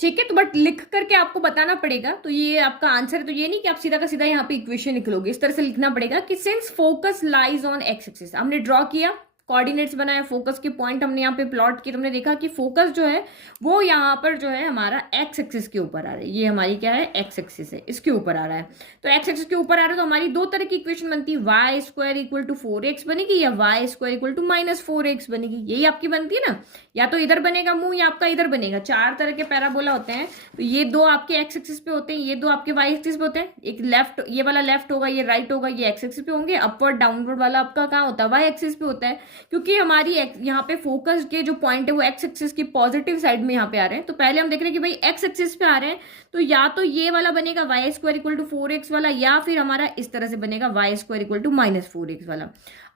ठीक है, तो बट लिख करके आपको बताना पड़ेगा। तो ये आपका आंसर है, तो ये नहीं कि आप सीधा का सीधा यहाँ पे इक्वेशन लिख लोगे, इस तरह से लिखना पड़ेगा कि since focus lies on x axis, हमने ड्रॉ किया कोऑर्डिनेट्स बनाए, फोकस के पॉइंट हमने यहाँ पे प्लॉट किए, तुमने देखा कि फोकस जो है वो यहाँ पर जो है हमारा एक्स एक्सिस के ऊपर आ रहा है, ये हमारी क्या है एक्स एक्सिस है, इसके ऊपर आ रहा है। तो एक्स एक्सिस के ऊपर आ रहा है तो हमारी दो तरह की इक्वेशन बनती है, Y square equal to 4x बनेगी या y square equal to -4x बनेगी, यही आपकी बनती है ना। या तो इधर बनेगा मुंह या आपका इधर बनेगा, चार तरह के पैराबोला होते हैं, तो ये दो आपके एक्स एक्सिस पे होते हैं, ये दो आपके वाई एक्सिस पे होते हैं, एक लेफ्ट, ये वाला लेफ्ट होगा, ये राइट होगा, ये एक्स एक्सिस पे होंगे, अपवर्ड डाउनवर्ड वाला आपका कहाँ होता है वाई एक्सिस पे होता है। क्योंकि हमारी यहाँ पे फोकस के जो पॉइंट है वो एक्स एक्सिस की पॉजिटिव साइड में यहाँ पे आ रहे हैं, तो पहले हम देख रहे हैं कि भाई एक्स एक्सिस पे आ रहे हैं, तो या तो ये वाला बनेगा Y square equal to 4x वाला, या फिर हमारा इस तरह से बनेगा Y square equal to -4x वाला।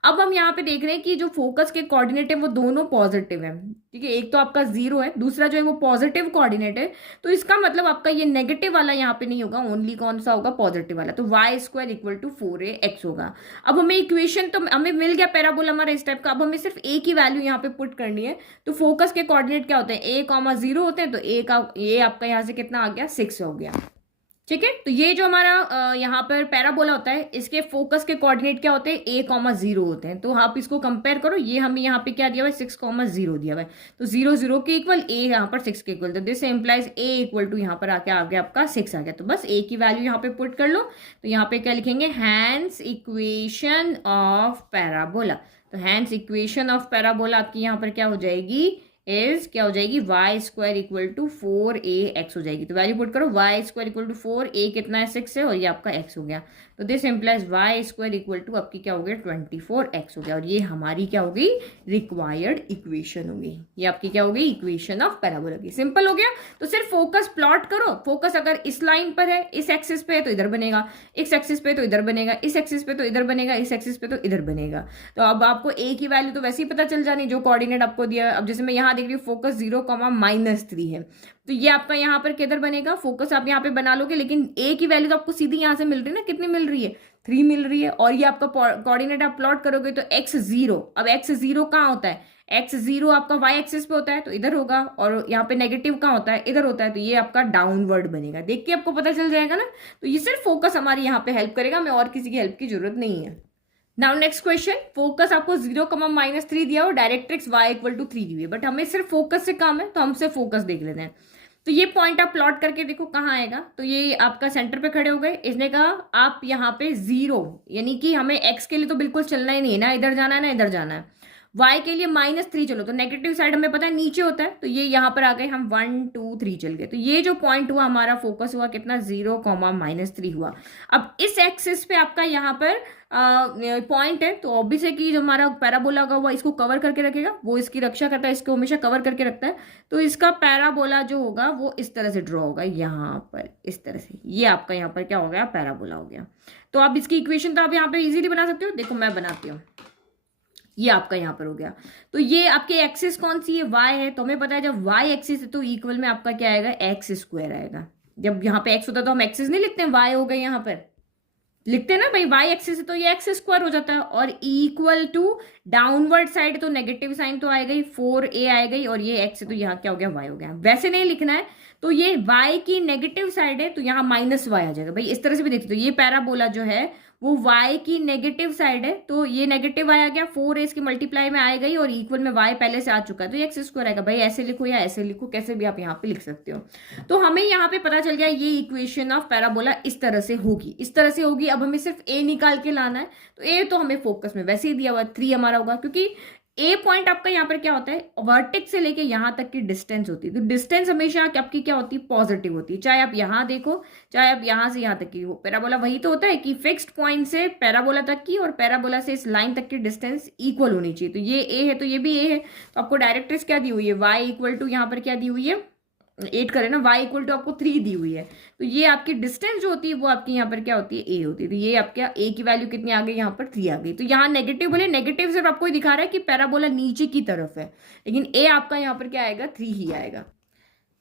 अब हम यहाँ पे देख रहे हैं कि जो फोकस के कोऑर्डिनेट है वो दोनों पॉजिटिव है, ठीक है, एक तो आपका 0 है, दूसरा जो है वो पॉजिटिव कोऑर्डिनेट है, तो इसका मतलब आपका ये नेगेटिव वाला यहाँ पे नहीं होगा, ओनली कौन सा होगा पॉजिटिव वाला, तो Y square equal to 4ax होगा। अब हमें इक्वेशन तो हमें मिल गया पैराबोला हमारा इस टाइप का, अब हमें सिर्फ ए की वैल्यू यहाँ पे पुट करनी है। तो फोकस के कोऑर्डिनेट क्या होते हैं, a,0 होते हैं, तो ए आपका यहाँ से कितना आ गया 6 हो गया, ठीक है। तो ये जो हमारा यहाँ पर पैराबोला होता है इसके फोकस के कोऑर्डिनेट क्या होते हैं, a,0 होते हैं, तो आप इसको कंपेयर करो, ये हमें यहाँ पे क्या दिया हुआ है 6,0 दिया हुआ है, तो 0 0 के इक्वल, a यहाँ पर 6 के इक्वल, तो this implies a equal to यहाँ पर आके आ गया आपका 6 आ गया, तो बस a की वैल्यू यहाँ पे पुट कर लो। तो यहाँ पे क्या लिखेंगे, हैंस इक्वेशन ऑफ पैराबोला, तो हैंस इक्वेशन ऑफ पैराबोला आपकी यहाँ पर क्या हो जाएगी, क्या हो जाएगी Y square equal to 4ax हो जाएगी। तो वैल्यू पुट करो, y square equal to 4, a कितना है 6 है, और ये आपका x हो गया, तो this implies y square equal to आपकी क्या हो गया 24x हो गया, और ये हमारी क्या होगी रिक्वायर्ड इक्वेशन होगी, ये आपकी क्या होगी इक्वेशन ऑफ पैराबोला की। सिंपल हो गया। तो सिर्फ फोकस प्लॉट करो, फोकस अगर इस लाइन पर है, इस एक्सिस पे है तो इधर बनेगा, इस एक्सिस पे तो इधर बनेगा, इस एक्सिस पे तो इधर बनेगा, इस एक्सिस पे तो इधर बनेगा। तो अब आपको a की वैल्यू तो वैसे ही पता चल जानी जो कोऑर्डिनेट आपको दिया। अब जैसे मैं यहाँ देख रही हूँ फोकस 0,-3 है, तो ये आपका यहाँ पर किधर बनेगा, फोकस आप यहाँ पे बना लोगे, लेकिन a की वैल्यू तो आपको सीधी यहाँ से मिल रही है ना, कितनी मिल रही है 3 मिल रही है, और ये आपका कोऑर्डिनेट आप प्लॉट करोगे तो x0, अब x0 कहाँ होता है, x0 आपका y एक्सिस पे होता है तो इधर होगा, और यहाँ पे नेगेटिव कहाँ होता है इधर होता है, तो ये आपका डाउनवर्ड बनेगा, देख के आपको पता चल जाएगा ना। तो ये सिर्फ फोकस हमारी यहाँ पे हेल्प करेगा, हमें और किसी की हेल्प की जरूरत नहीं है। नाउ नेक्स्ट क्वेश्चन, फोकस आपको 0,-3 दिया हो, डायरेक्ट्रिक्स y इक्वल टू 3 दी हुई है, बट हमें सिर्फ फोकस से काम है तो हम सिर्फ फोकस देख लेते हैं। तो ये पॉइंट आप प्लॉट करके देखो कहाँ आएगा, तो ये आपका सेंटर पे खड़े हो गए, इसने कहा आप यहाँ पे 0, यानी कि हमें x के लिए तो बिल्कुल चलना ही नहीं है ना, इधर जाना है ना इधर जाना है, y के लिए -3 चलो, तो नेगेटिव साइड हमें पता है नीचे होता है, तो ये यहाँ पर आ गए हम 1 2 3 चल गए, तो ये जो पॉइंट हुआ हमारा फोकस हुआ कितना 0,-3 हुआ। अब इस एक्सिस पे आपका यहाँ पर पॉइंट है, तो ऑब्वियस है कि जो हमारा पैराबोला होगा वो इसको कवर करके रखेगा, वो इसकी रक्षा करता है, इसको हमेशा कवर करके रखता है, तो इसका पैराबोला जो होगा वो इस तरह से ड्रॉ होगा, यहाँ पर इस तरह से, ये आपका यहाँ पर क्या हो गया पैराबोला हो गया। तो आप इसकी इक्वेशन तो आप यहाँ पे इजीली बना सकते हो, देखो मैं बनाती हूँ, ये आपका यहाँ पर हो गया। तो ये आपके एक्सिस कौन सी है y है, तो हमें पता है जब y एक्सिस है तो इक्वल में आपका क्या आएगा एक्स स्क्वायर आएगा। जब यहाँ पे x होता है तो हम एक्सिस नहीं लिखते हैं, y हो गए यहाँ पर लिखते हैं ना भाई, y एक्सिस है तो ये एक्स स्क्वायर हो जाता है, और इक्वल टू डाउनवर्ड साइड तो नेगेटिव साइन तो आएगा ही, 4a आएगा ही, और ये x है तो यहाँ क्या हो गया y हो गया। वैसे नहीं लिखना है, तो ये y की नेगेटिव साइड है तो यहाँ -y आ जाएगा भाई, इस तरह से भी देखते, तो ये पैराबोला जो है वो y की नेगेटिव साइड है, तो ये नेगेटिव y आ गया, 4a इसके मल्टीप्लाई में आएगा ही, और इक्वल में y पहले से आ चुका है तो ये x स्क्वायर आएगा। भाई ऐसे लिखो या ऐसे लिखो, कैसे भी आप यहाँ पे लिख सकते हो। तो हमें यहाँ पे पता चल गया ये इक्वेशन ऑफ पैराबोला इस तरह से होगी, इस तरह से होगी। अब हमें सिर्फ a निकाल के लाना है, तो a तो हमें फोकस में वैसे ही दिया हुआ 3 हमारा होगा, क्योंकि ए पॉइंट आपका यहाँ पर क्या होता है वर्टेक्स से लेके यहाँ तक की डिस्टेंस होती है, तो डिस्टेंस हमेशा आपकी क्या होती है पॉजिटिव होती है, चाहे आप यहाँ देखो चाहे आप यहाँ से यहाँ तक की हो। पैराबोला वही तो होता है कि फिक्स्ड पॉइंट से पैराबोला तक की और पैराबोला से इस लाइन तक की डिस्टेंस इक्वल होनी चाहिए। तो ये ए है तो ये भी ए है, तो आपको डायरेक्ट्रिक्स क्या दी हुई है y इक्वल टू यहाँ पर क्या दी हुई है 8 करें ना, y इक्वल टू आपको 3 दी हुई है, तो ये आपकी डिस्टेंस जो होती है वो आपकी यहाँ पर क्या होती है a होती है। तो ये आपके a की वैल्यू कितनी आ गई यहाँ पर 3 आ गई। तो यहाँ नेगेटिव बोले, नेगेटिव सिर्फ आपको दिखा रहा है कि पैराबोला नीचे की तरफ है, लेकिन a आपका यहाँ पर क्या आएगा 3 ही आएगा।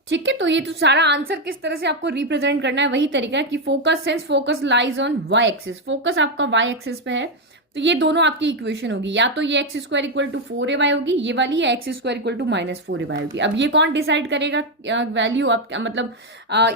ठीक है, तो ये तो सारा आंसर किस तरह से आपको रिप्रेजेंट करना है वही तरीका है कि focus, since focus lies on y axis, focus आपका y एक्सिस पे है तो ये दोनों आपकी इक्वेशन होगी, या तो ये x square equal to 4ay होगी ये वाली, या x square equal to -4ay होगी। अब ये कौन डिसाइड करेगा वैल्यू, आप मतलब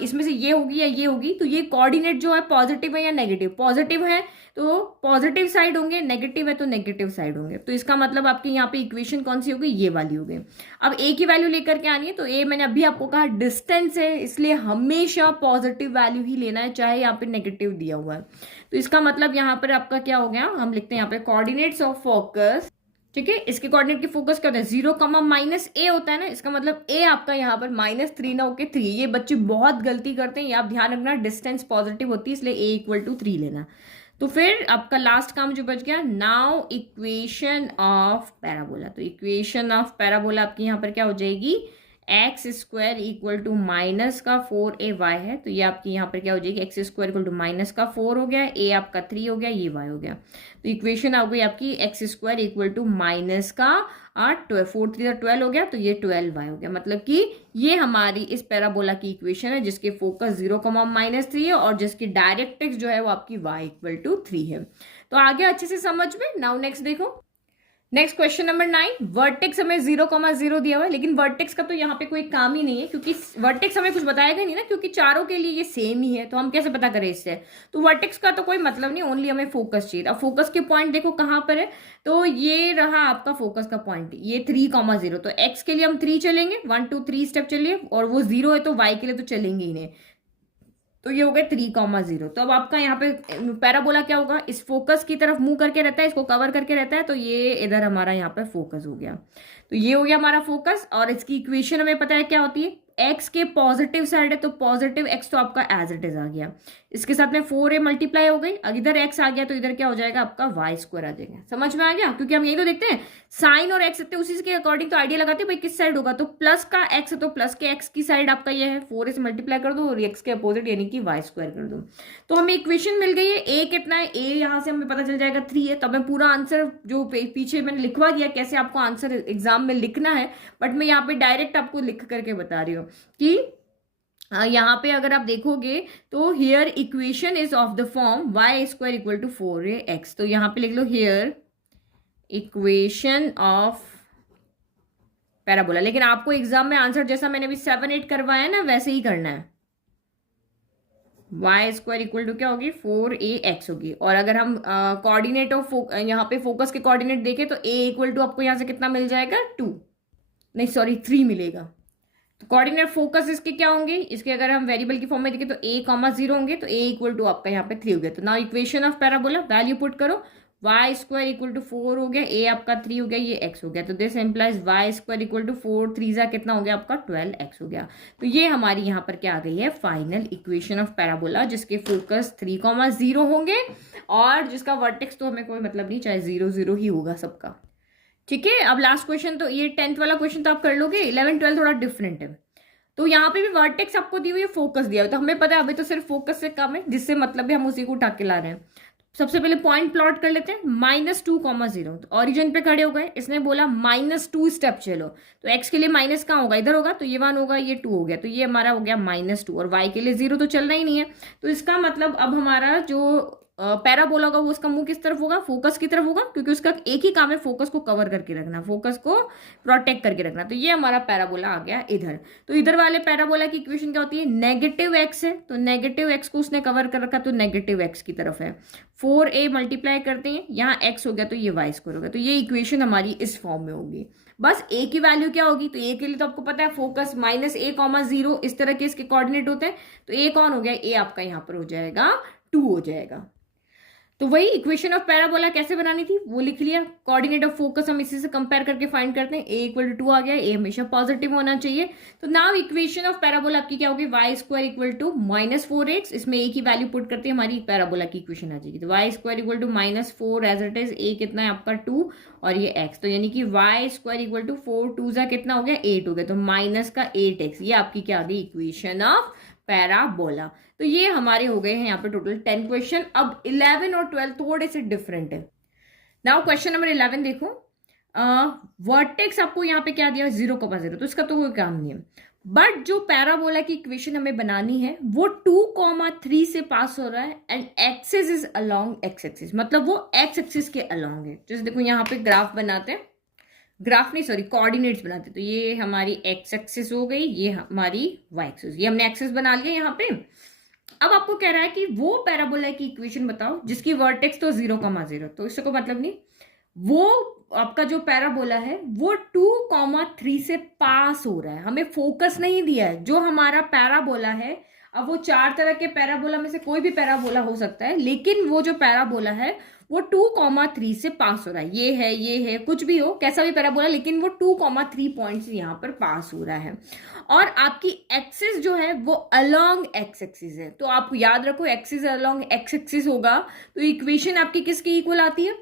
इसमें से ये होगी या ये होगी। तो ये कोऑर्डिनेट जो है पॉजिटिव है या नेगेटिव, पॉजिटिव है तो पॉजिटिव साइड होंगे, नेगेटिव है तो नेगेटिव साइड होंगे। तो इसका मतलब आपके यहाँ पे इक्वेशन कौन सी होगी, ये वाली होगी। अब ए की वैल्यू लेकर के आनी है, तो ए मैंने अभी आपको कहा डिस्टेंस है, इसलिए हमेशा पॉजिटिव वैल्यू ही लेना है, चाहे यहाँ पे नेगेटिव दिया हुआ है। तो इसका मतलब यहाँ पर आपका क्या हो गया, हम लिखते हैं यहाँ पे कोऑर्डिनेट्स ऑफ फोकस, ठीक है। इसके कोऑर्डिनेट की फोकस क्या होता है, 0, -a होता है ना, इसका मतलब a आपका यहाँ पर -3 ना होके 3। ये बच्चे बहुत गलती करते हैं, ये आप ध्यान रखना, डिस्टेंस पॉजिटिव होती है इसलिए a इक्वल टू 3 लेना। तो फिर आपका लास्ट काम जो बच गया, नाउ इक्वेशन ऑफ पैराबोला। तो इक्वेशन ऑफ पैराबोला आपकी यहाँ पर क्या हो जाएगी, x square equal to -4ay है, तो ये आपकी यहाँ पर क्या हो जाएगी, एक्स स्क्वायर इक्वल टू -4 हो गया, ए आपका 3 हो गया, ये y हो गया। तो इक्वेशन आ गई आपकी एक्स स्क्वायर इक्वल टू -4 3 12 हो गया, तो ये 12y हो गया। मतलब कि ये हमारी इस पैराबोला की इक्वेशन है जिसके फोकस 0, -3 है और जिसकी डायरेक्ट्रिक्स जो है वो आपकी y इक्वल टू 3 है। तो आगे अच्छे से समझ में। नाउ नेक्स्ट देखो, नेक्स्ट क्वेश्चन नंबर 9। वर्टेक्स हमें 0, 0 दिया हुआ है, लेकिन वर्टेक्स का तो यहाँ पे कोई काम ही नहीं है क्योंकि वर्टेक्स हमें कुछ बताएगा नहीं ना, क्योंकि चारों के लिए ये सेम ही है, तो हम कैसे पता करें इससे। तो वर्टेक्स का तो कोई मतलब नहीं, ओनली हमें फोकस चाहिए। अब फोकस के पॉइंट देखो कहाँ पर है, तो ये रहा आपका फोकस का पॉइंट, ये 3, 0। तो एक्स के लिए हम 3 चलेंगे, 1 2 3 स्टेप चलिए, और वो 0 है तो वाई के लिए तो चलेंगे ही नहीं। तो ये हो गया 3, 0। तो अब आपका यहाँ पे पैराबोला क्या होगा, इस फोकस की तरफ मुंह करके रहता है, इसको कवर करके रहता है, तो ये इधर हमारा यहाँ पे फोकस हो गया। तो ये हो गया हमारा फोकस, और इसकी इक्वेशन हमें पता है क्या होती है, एक्स के पॉजिटिव साइड है तो पॉजिटिव एक्स तो आपका एज इट इज आ गया, इसके साथ में 4a मल्टीप्लाई हो गई, इधर एक्स आ गया तो इधर क्या हो जाएगा आपका वाई स्क्वायर आ जाएगा। समझ में आ गया, क्योंकि हम यही तो देखते हैं साइन और एक्स, उसी के अकॉर्डिंग तो आइडिया लगाते हैं भाई किस साइड होगा। तो प्लस का एक्स है तो प्लस के एक्स की साइड आपका ये है, 4a से मल्टीप्लाई कर दो और एक्स के अपोजिट यानी कि वाई स्क्वायर कर दो। तो हमें इक्वेशन मिल गई है, ए कितना है, ए यहाँ से हमें पता चल जाएगा 3 है। तो हमें पूरा आंसर जो पीछे मैंने लिखवा दिया कैसे आपको आंसर एग्जाम में लिखना है, बट मैं यहाँ पे डायरेक्ट आपको लिख करके बता रही हूँ कि यहाँ पे अगर आप देखोगे तो here equation is of the form y square equal to 4ax। तो यहाँ पे लिख लो हियर इक्वेशन ऑफ पैराबोला, लेकिन आपको एग्जाम में आंसर जैसा मैंने अभी 7 8 करवाया ना वैसे ही करना है। y स्क्वायर इक्वल टू क्या होगी, 4ax होगी। और अगर हम कोऑर्डिनेट ऑफ यहाँ पे फोकस के कोऑर्डिनेट देखें तो a इक्वल टू आपको यहाँ से कितना मिल जाएगा, 2 नहीं सॉरी 3 मिलेगा। तो कोऑर्डिनेट फोकस इसके क्या होंगे, इसके अगर हम वेरिएबल की फॉर्म में देखें तो a, 0 होंगे, तो a इक्वल टू आपका यहाँ पे 3 हो गया। तो now equation of parabola value put करो, y स्क्वायर इक्वल टू 4 हो गया, a आपका 3 हो गया, ये x हो गया। तो this implies y square equal to 4 3 कितना हो गया आपका 12x हो गया। तो ये हमारी यहाँ पर क्या आ गई है, फाइनल इक्वेशन ऑफ पैराबोला, जिसके फोकस 3, 0 होंगे और जिसका वर्टेक्स तो हमें कोई मतलब नहीं, चाहे 0 0 ही होगा सबका। ठीक है, अब लास्ट क्वेश्चन, तो ये 10th वाला क्वेश्चन तो आप कर लोगे, 11 12 थोड़ा डिफरेंट है। तो यहाँ पे भी वर्टेक्स आपको दी हुई है, फोकस दिया हुआ है, तो हमें पता है अभी तो सिर्फ फोकस से कम है, जिससे मतलब भी हम उसी को उठा के ला रहे हैं। सबसे पहले पॉइंट प्लॉट कर लेते हैं, -2, 0। तो ऑरिजिन पे खड़े हो गए, इसने बोला -2 स्टेप चलो, तो एक्स के लिए माइनस कहाँ होगा, इधर होगा, तो ये 1 होगा, ये 2 हो गया, तो ये हमारा हो गया -2, और वाई के लिए 0 तो चलना ही नहीं है। तो इसका मतलब अब हमारा जो पैराबोला होगा वो उसका मुंह किस तरफ होगा, फोकस की तरफ होगा, क्योंकि उसका एक ही काम है फोकस को कवर करके रखना, फोकस को प्रोटेक्ट करके रखना। तो ये हमारा पैराबोला आ गया इधर। तो इधर वाले पैराबोला की इक्वेशन क्या होती है, -x है, तो -x को उसने कवर कर रखा, तो -x की तरफ है। 4a मल्टीप्लाई करते हैं, यहाँ x हो गया तो ये y स्क्वायर हो गया। तो ये इक्वेशन हमारी इस फॉर्म में होगी। बस a की वैल्यू क्या होगी, तो a के लिए तो आपको पता है फोकस -a, 0 इस तरह के इसके कोऑर्डिनेट होते हैं। तो a कौन हो गया, a आपका यहाँ पर हो जाएगा 2 हो जाएगा। तो वही इक्वेशन ऑफ पैराबोला कैसे बनानी थी वो लिख लिया, कोऑर्डिनेट ऑफ फोकस हम इसी से कंपेयर करके फाइंड करते हैं, a इक्वल टू 2 आ गया, a हमेशा पॉजिटिव होना चाहिए। तो नाउ इक्वेशन ऑफ पैराबोला आपकी क्या होगी, y square equal to -4x, इसमें a की वैल्यू पुट करते हैं, हमारी पैराबोला की इक्वेशन आ जाएगी। तो y square equal to -4 as it is, a कितना है आपका 2 और ये x, तो यानी कि y स्क्वायर इक्वल टू 4 2 कितना हो गया 8 हो गया, तो माइनस का 8x, ये आपकी क्या आ गई इक्वेशन ऑफ पैराबोला। तो ये हमारे हो गए हैं यहाँ पे टोटल 10 क्वेश्चन। अब 11 और 12 थोड़े से डिफरेंट है। नाउ क्वेश्चन नंबर 11 देखो, वर्टेक्स आपको यहाँ पे क्या दिया 0, 0, तो इसका तो कोई काम नहीं है। बट जो पैराबोला की इक्वेशन हमें बनानी है वो 2,3 से पास हो रहा है and axis is along x axis, मतलब वो एक्स एक्सिस के अलोंग है। जैसे देखो यहाँ पे ग्राफ बनाते हैं, ग्राफ नहीं सॉरी कोऑर्डिनेट्स बनाते हैं। तो ये हमारी एक्स एक्सिस हो गई, ये हमारी वाई एक्सिस, ये हमने एक्सिस बना लिया यहाँ पे। अब आपको कह रहा है कि वो पैराबोला की इक्वेशन बताओ जिसकी वर्टेक्स तो 0,0, तो इससे कोई मतलब नहीं। वो आपका जो पैराबोला है वो 2,3 से पास हो रहा है, हमें फोकस नहीं दिया है। जो हमारा पैराबोला है, अब वो चार तरह के पैराबोला में से कोई भी पैराबोला हो सकता है, लेकिन वो जो पैराबोला है वो 2,3 से पास हो रहा है। ये है कुछ भी हो, कैसा भी पैराबोला, लेकिन वो 2,3 पॉइंट से यहाँ पर पास हो रहा है। और आपकी एक्सिस जो है वो अलोंग एक्स एक्सिस है। तो आप याद रखो एक्सिस अलोंग एक्स एक्सिस होगा तो इक्वेशन आपकी किसकी इक्वल आती है,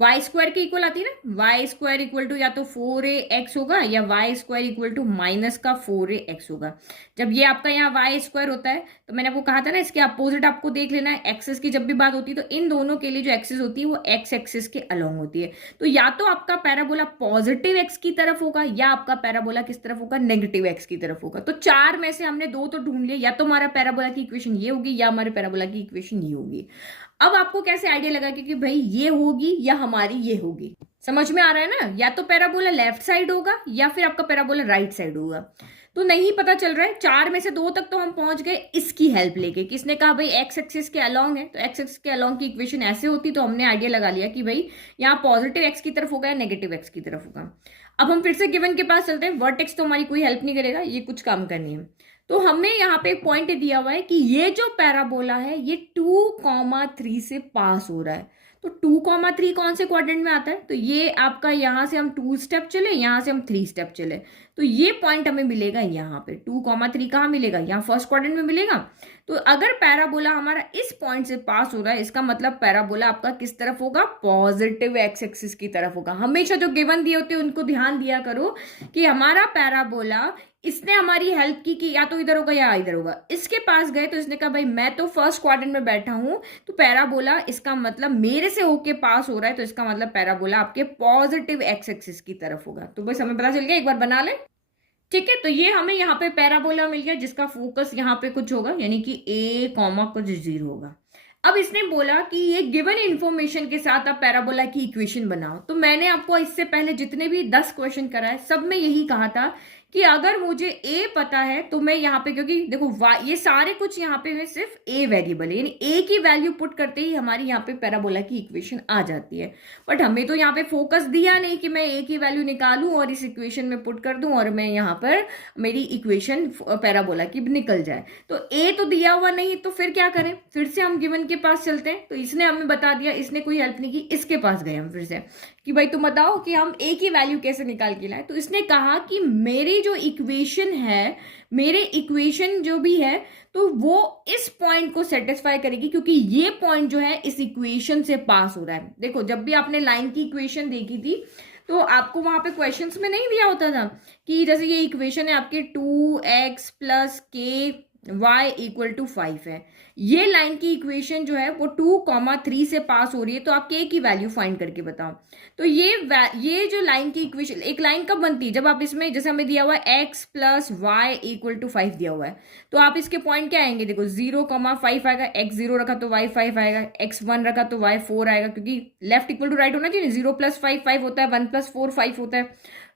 वाई स्क्वायर की इक्वल आती है ना। वाई स्क्वायर इक्वल टू या तो 4ax होगा या y square equal to minus का 4ax होगा। जब ये आपका यहाँ वाई स्क्वायर होता है तो मैंने आपको कहा था ना इसके अपोजिट आपको देख लेना है। एक्सेस की जब भी बात होती है तो इन दोनों के लिए जो एक्सिस होती है वो एक्स एक्सिस के अलोंग होती है। तो या तो आपका पैराबोला पॉजिटिव एक्स की तरफ होगा या आपका पैराबोला किस तरफ होगा, नेगेटिव एक्स की तरफ होगा। तो चार में से हमने दो तो ढूंढ लिया, या तो हमारा पैराबोला की इक्वेशन ये होगी या हमारे पैराबोला की इक्वेशन ये होगी। अब आपको कैसे आइडिया लगा कि भाई ये होगी या हमारी ये होगी, समझ में आ रहा है ना। या तो पैराबोला लेफ्ट साइड होगा या फिर आपका पैराबोला राइट साइड होगा। तो नहीं पता चल रहा है, चार में से दो तक तो हम पहुंच गए इसकी हेल्प लेके। किसने कहा भाई एक्स एक्सिस के अलोंग है, तो एक्स एक्सिस के अलोंग की इक्वेशन ऐसे होती, तो हमने आइडिया लगा लिया कि भाई यहाँ पॉजिटिव एक्स की तरफ होगा या नेगेटिव एक्स की तरफ होगा। अब हम फिर से गिवन के पास चलते हैं। वर्टेक्स तो हमारी कोई हेल्प नहीं करेगा, ये कुछ काम करनी है। तो हमें यहाँ पे एक पॉइंट दिया हुआ है कि ये जो पैराबोला है ये 2,3 से पास हो रहा है। तो 2,3 कौन से क्वाड्रेंट में आता है, तो ये आपका यहां से हम 2 स्टेप चले, यहां से हम 3 स्टेप चले, तो ये पॉइंट हमें मिलेगा यहाँ पे। 2,3 कहाँ मिलेगा, यहाँ फर्स्ट क्वाड्रेंट में मिलेगा। तो अगर पैराबोला हमारा इस पॉइंट से पास हो रहा है, इसका मतलब पैराबोला आपका किस तरफ होगा, पॉजिटिव एक्स एक्सिस की तरफ होगा। हमेशा जो गिवन दिए होते हैं उनको ध्यान दिया करो कि हमारा पैराबोला, इसने हमारी हेल्प की कि या तो इधर होगा या इधर होगा। इसके पास गए तो इसने कहा भाई मैं तो फर्स्ट क्वाड्रेंट में बैठा हूं, तो पैराबोला इसका मतलब मेरे से होके पास हो रहा है, तो इसका मतलब पैराबोला आपके पॉजिटिव एक्स एक्सिस की तरफ होगा। तो बस हमें पता चल गया, एक बार बना ले। ठीक है, तो ये हमें यहाँ पे पैराबोला मिल गया जिसका फोकस यहाँ पे कुछ होगा, यानी कि ए कॉमा कुछ 0 होगा। अब इसने बोला कि ये गिवन इंफॉर्मेशन के साथ आप पैराबोला की इक्वेशन बनाओ। तो मैंने आपको इससे पहले जितने भी 10 क्वेश्चन कराए सब में यही कहा था कि अगर मुझे ए पता है तो मैं यहाँ पे, क्योंकि देखो ये सारे कुछ यहाँ पे में सिर्फ ए वेरिएबल है, यानी ए की वैल्यू पुट करते ही हमारी यहाँ पे पैराबोला की इक्वेशन आ जाती है। बट हमें तो यहाँ पे फोकस दिया नहीं कि मैं ए की वैल्यू निकालूं और इस इक्वेशन में पुट कर दूं और मैं यहाँ पर मेरी इक्वेशन पैराबोला की निकल जाए। तो ए तो दिया हुआ नहीं, तो फिर क्या करें, फिर से हम गिवन के पास चलते हैं। तो इसने हमें बता दिया, इसने कोई हेल्प नहीं की, इसके पास गए हम फिर से कि भाई तुम बताओ कि हम ए की वैल्यू कैसे निकाल के लाए। तो इसने कहा कि मेरी जो इक्वेशन है, मेरे इक्वेशन जो भी है तो वो इस पॉइंट को सेटिस्फाई करेगी, क्योंकि ये पॉइंट जो है इस इक्वेशन से पास हो रहा है। देखो जब भी आपने लाइन की इक्वेशन देखी थी तो आपको वहां पे क्वेश्चंस में नहीं दिया होता था कि जैसे ये इक्वेशन है आपके 2x प्लस के y इक्वल टू 5 है, ये लाइन की इक्वेशन जो है वो 2,3 से पास हो रही है, तो आप k की वैल्यू फाइंड करके बताओ। तो ये जो लाइन की इक्वेशन, एक लाइन कब बनती है, जब आप इसमें जैसे हमें दिया हुआ है x plus y equal to 5 दिया हुआ है, तो आप इसके पॉइंट क्या आएंगे, देखो 0,5 आएगा, x 0 रखा तो y 5 आएगा, x 1 रखा तो y 4 आएगा, क्योंकि लेफ्ट इक्वल टू राइट होना चाहिए। 0 प्लस 5 5 होता है, 1 प्लस 4 5 होता है,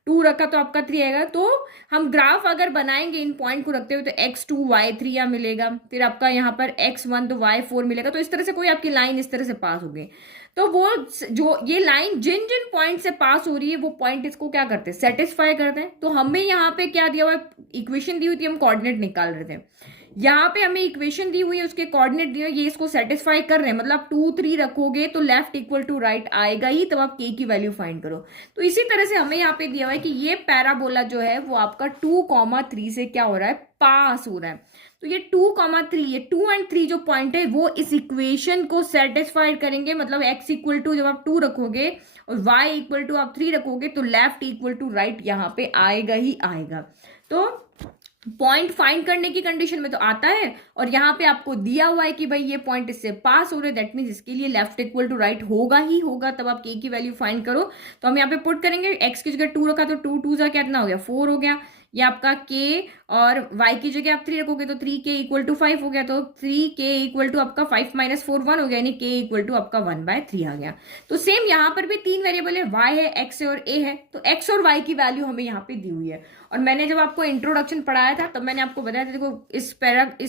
2 रखा तो आपका 3 आएगा। तो हम ग्राफ अगर बनाएंगे इन पॉइंट को रखते हुए तो x2 y3 या मिलेगा, फिर आपका यहाँ पर x1 तो y4 मिलेगा। तो इस तरह से कोई आपकी लाइन इस तरह से पास हो गई। तो वो जो ये लाइन जिन जिन पॉइंट से पास हो रही है वो पॉइंट इसको क्या करते हैं, सेटिस्फाई करते हैं। तो हमें यहाँ पे क्या दिया हुआ है, इक्वेशन दी हुई थी, हम कोऑर्डिनेट निकाल रहे थे। यहाँ पे हमें इक्वेशन दी हुई है, उसके कोऑर्डिनेट दिए, ये इसको सेटिस्फाई कर रहे हैं, मतलब 2 3 रखोगे तो लेफ्ट इक्वल टू राइट आएगा ही, तब आप k की वैल्यू फाइंड करो। तो इसी तरह से हमें यहाँ पे दिया हुआ है कि ये पैराबोला जो है वो आपका 2,3 से क्या हो रहा है, पास हो रहा है। तो ये 2,3, ये 2 एंड 3 जो पॉइंट है वो इस इक्वेशन को सेटिस्फाइड करेंगे, मतलब x इक्वल टू जब आप 2 रखोगे और y इक्वल टू आप 3 रखोगे तो लेफ्ट इक्वल टू राइट यहाँ पे आएगा ही आएगा। तो पॉइंट फाइंड करने की कंडीशन में तो आता है, और यहाँ पे आपको दिया हुआ है कि भाई ये पॉइंट इससे पास हो रहे, दैट मीन्स इसके लिए लेफ्ट इक्वल टू राइट होगा ही होगा, तब आप k की वैल्यू फाइंड करो। तो हम यहाँ पे पुट करेंगे, x की जगह 2 रखा तो 2 2 जा कितना हो गया, 4 हो गया, ये आपका के और y की जगह आप 3 रखोगे तो 3k इक्वल टू 5 हो गया, तो 3k इक्वल टू आपका 5 माइनस 4 1 हो गया, यानी k इक्वल टू आपका 1/3 आ गया। तो सेम यहाँ पर भी 3 वेरिएबल है, y है, x है और a है, तो x और y की वैल्यू हमें यहाँ पे दी हुई है। और मैंने जब आपको इंट्रोडक्शन पढ़ाया था तब मैंने आपको बताया था, देखो इस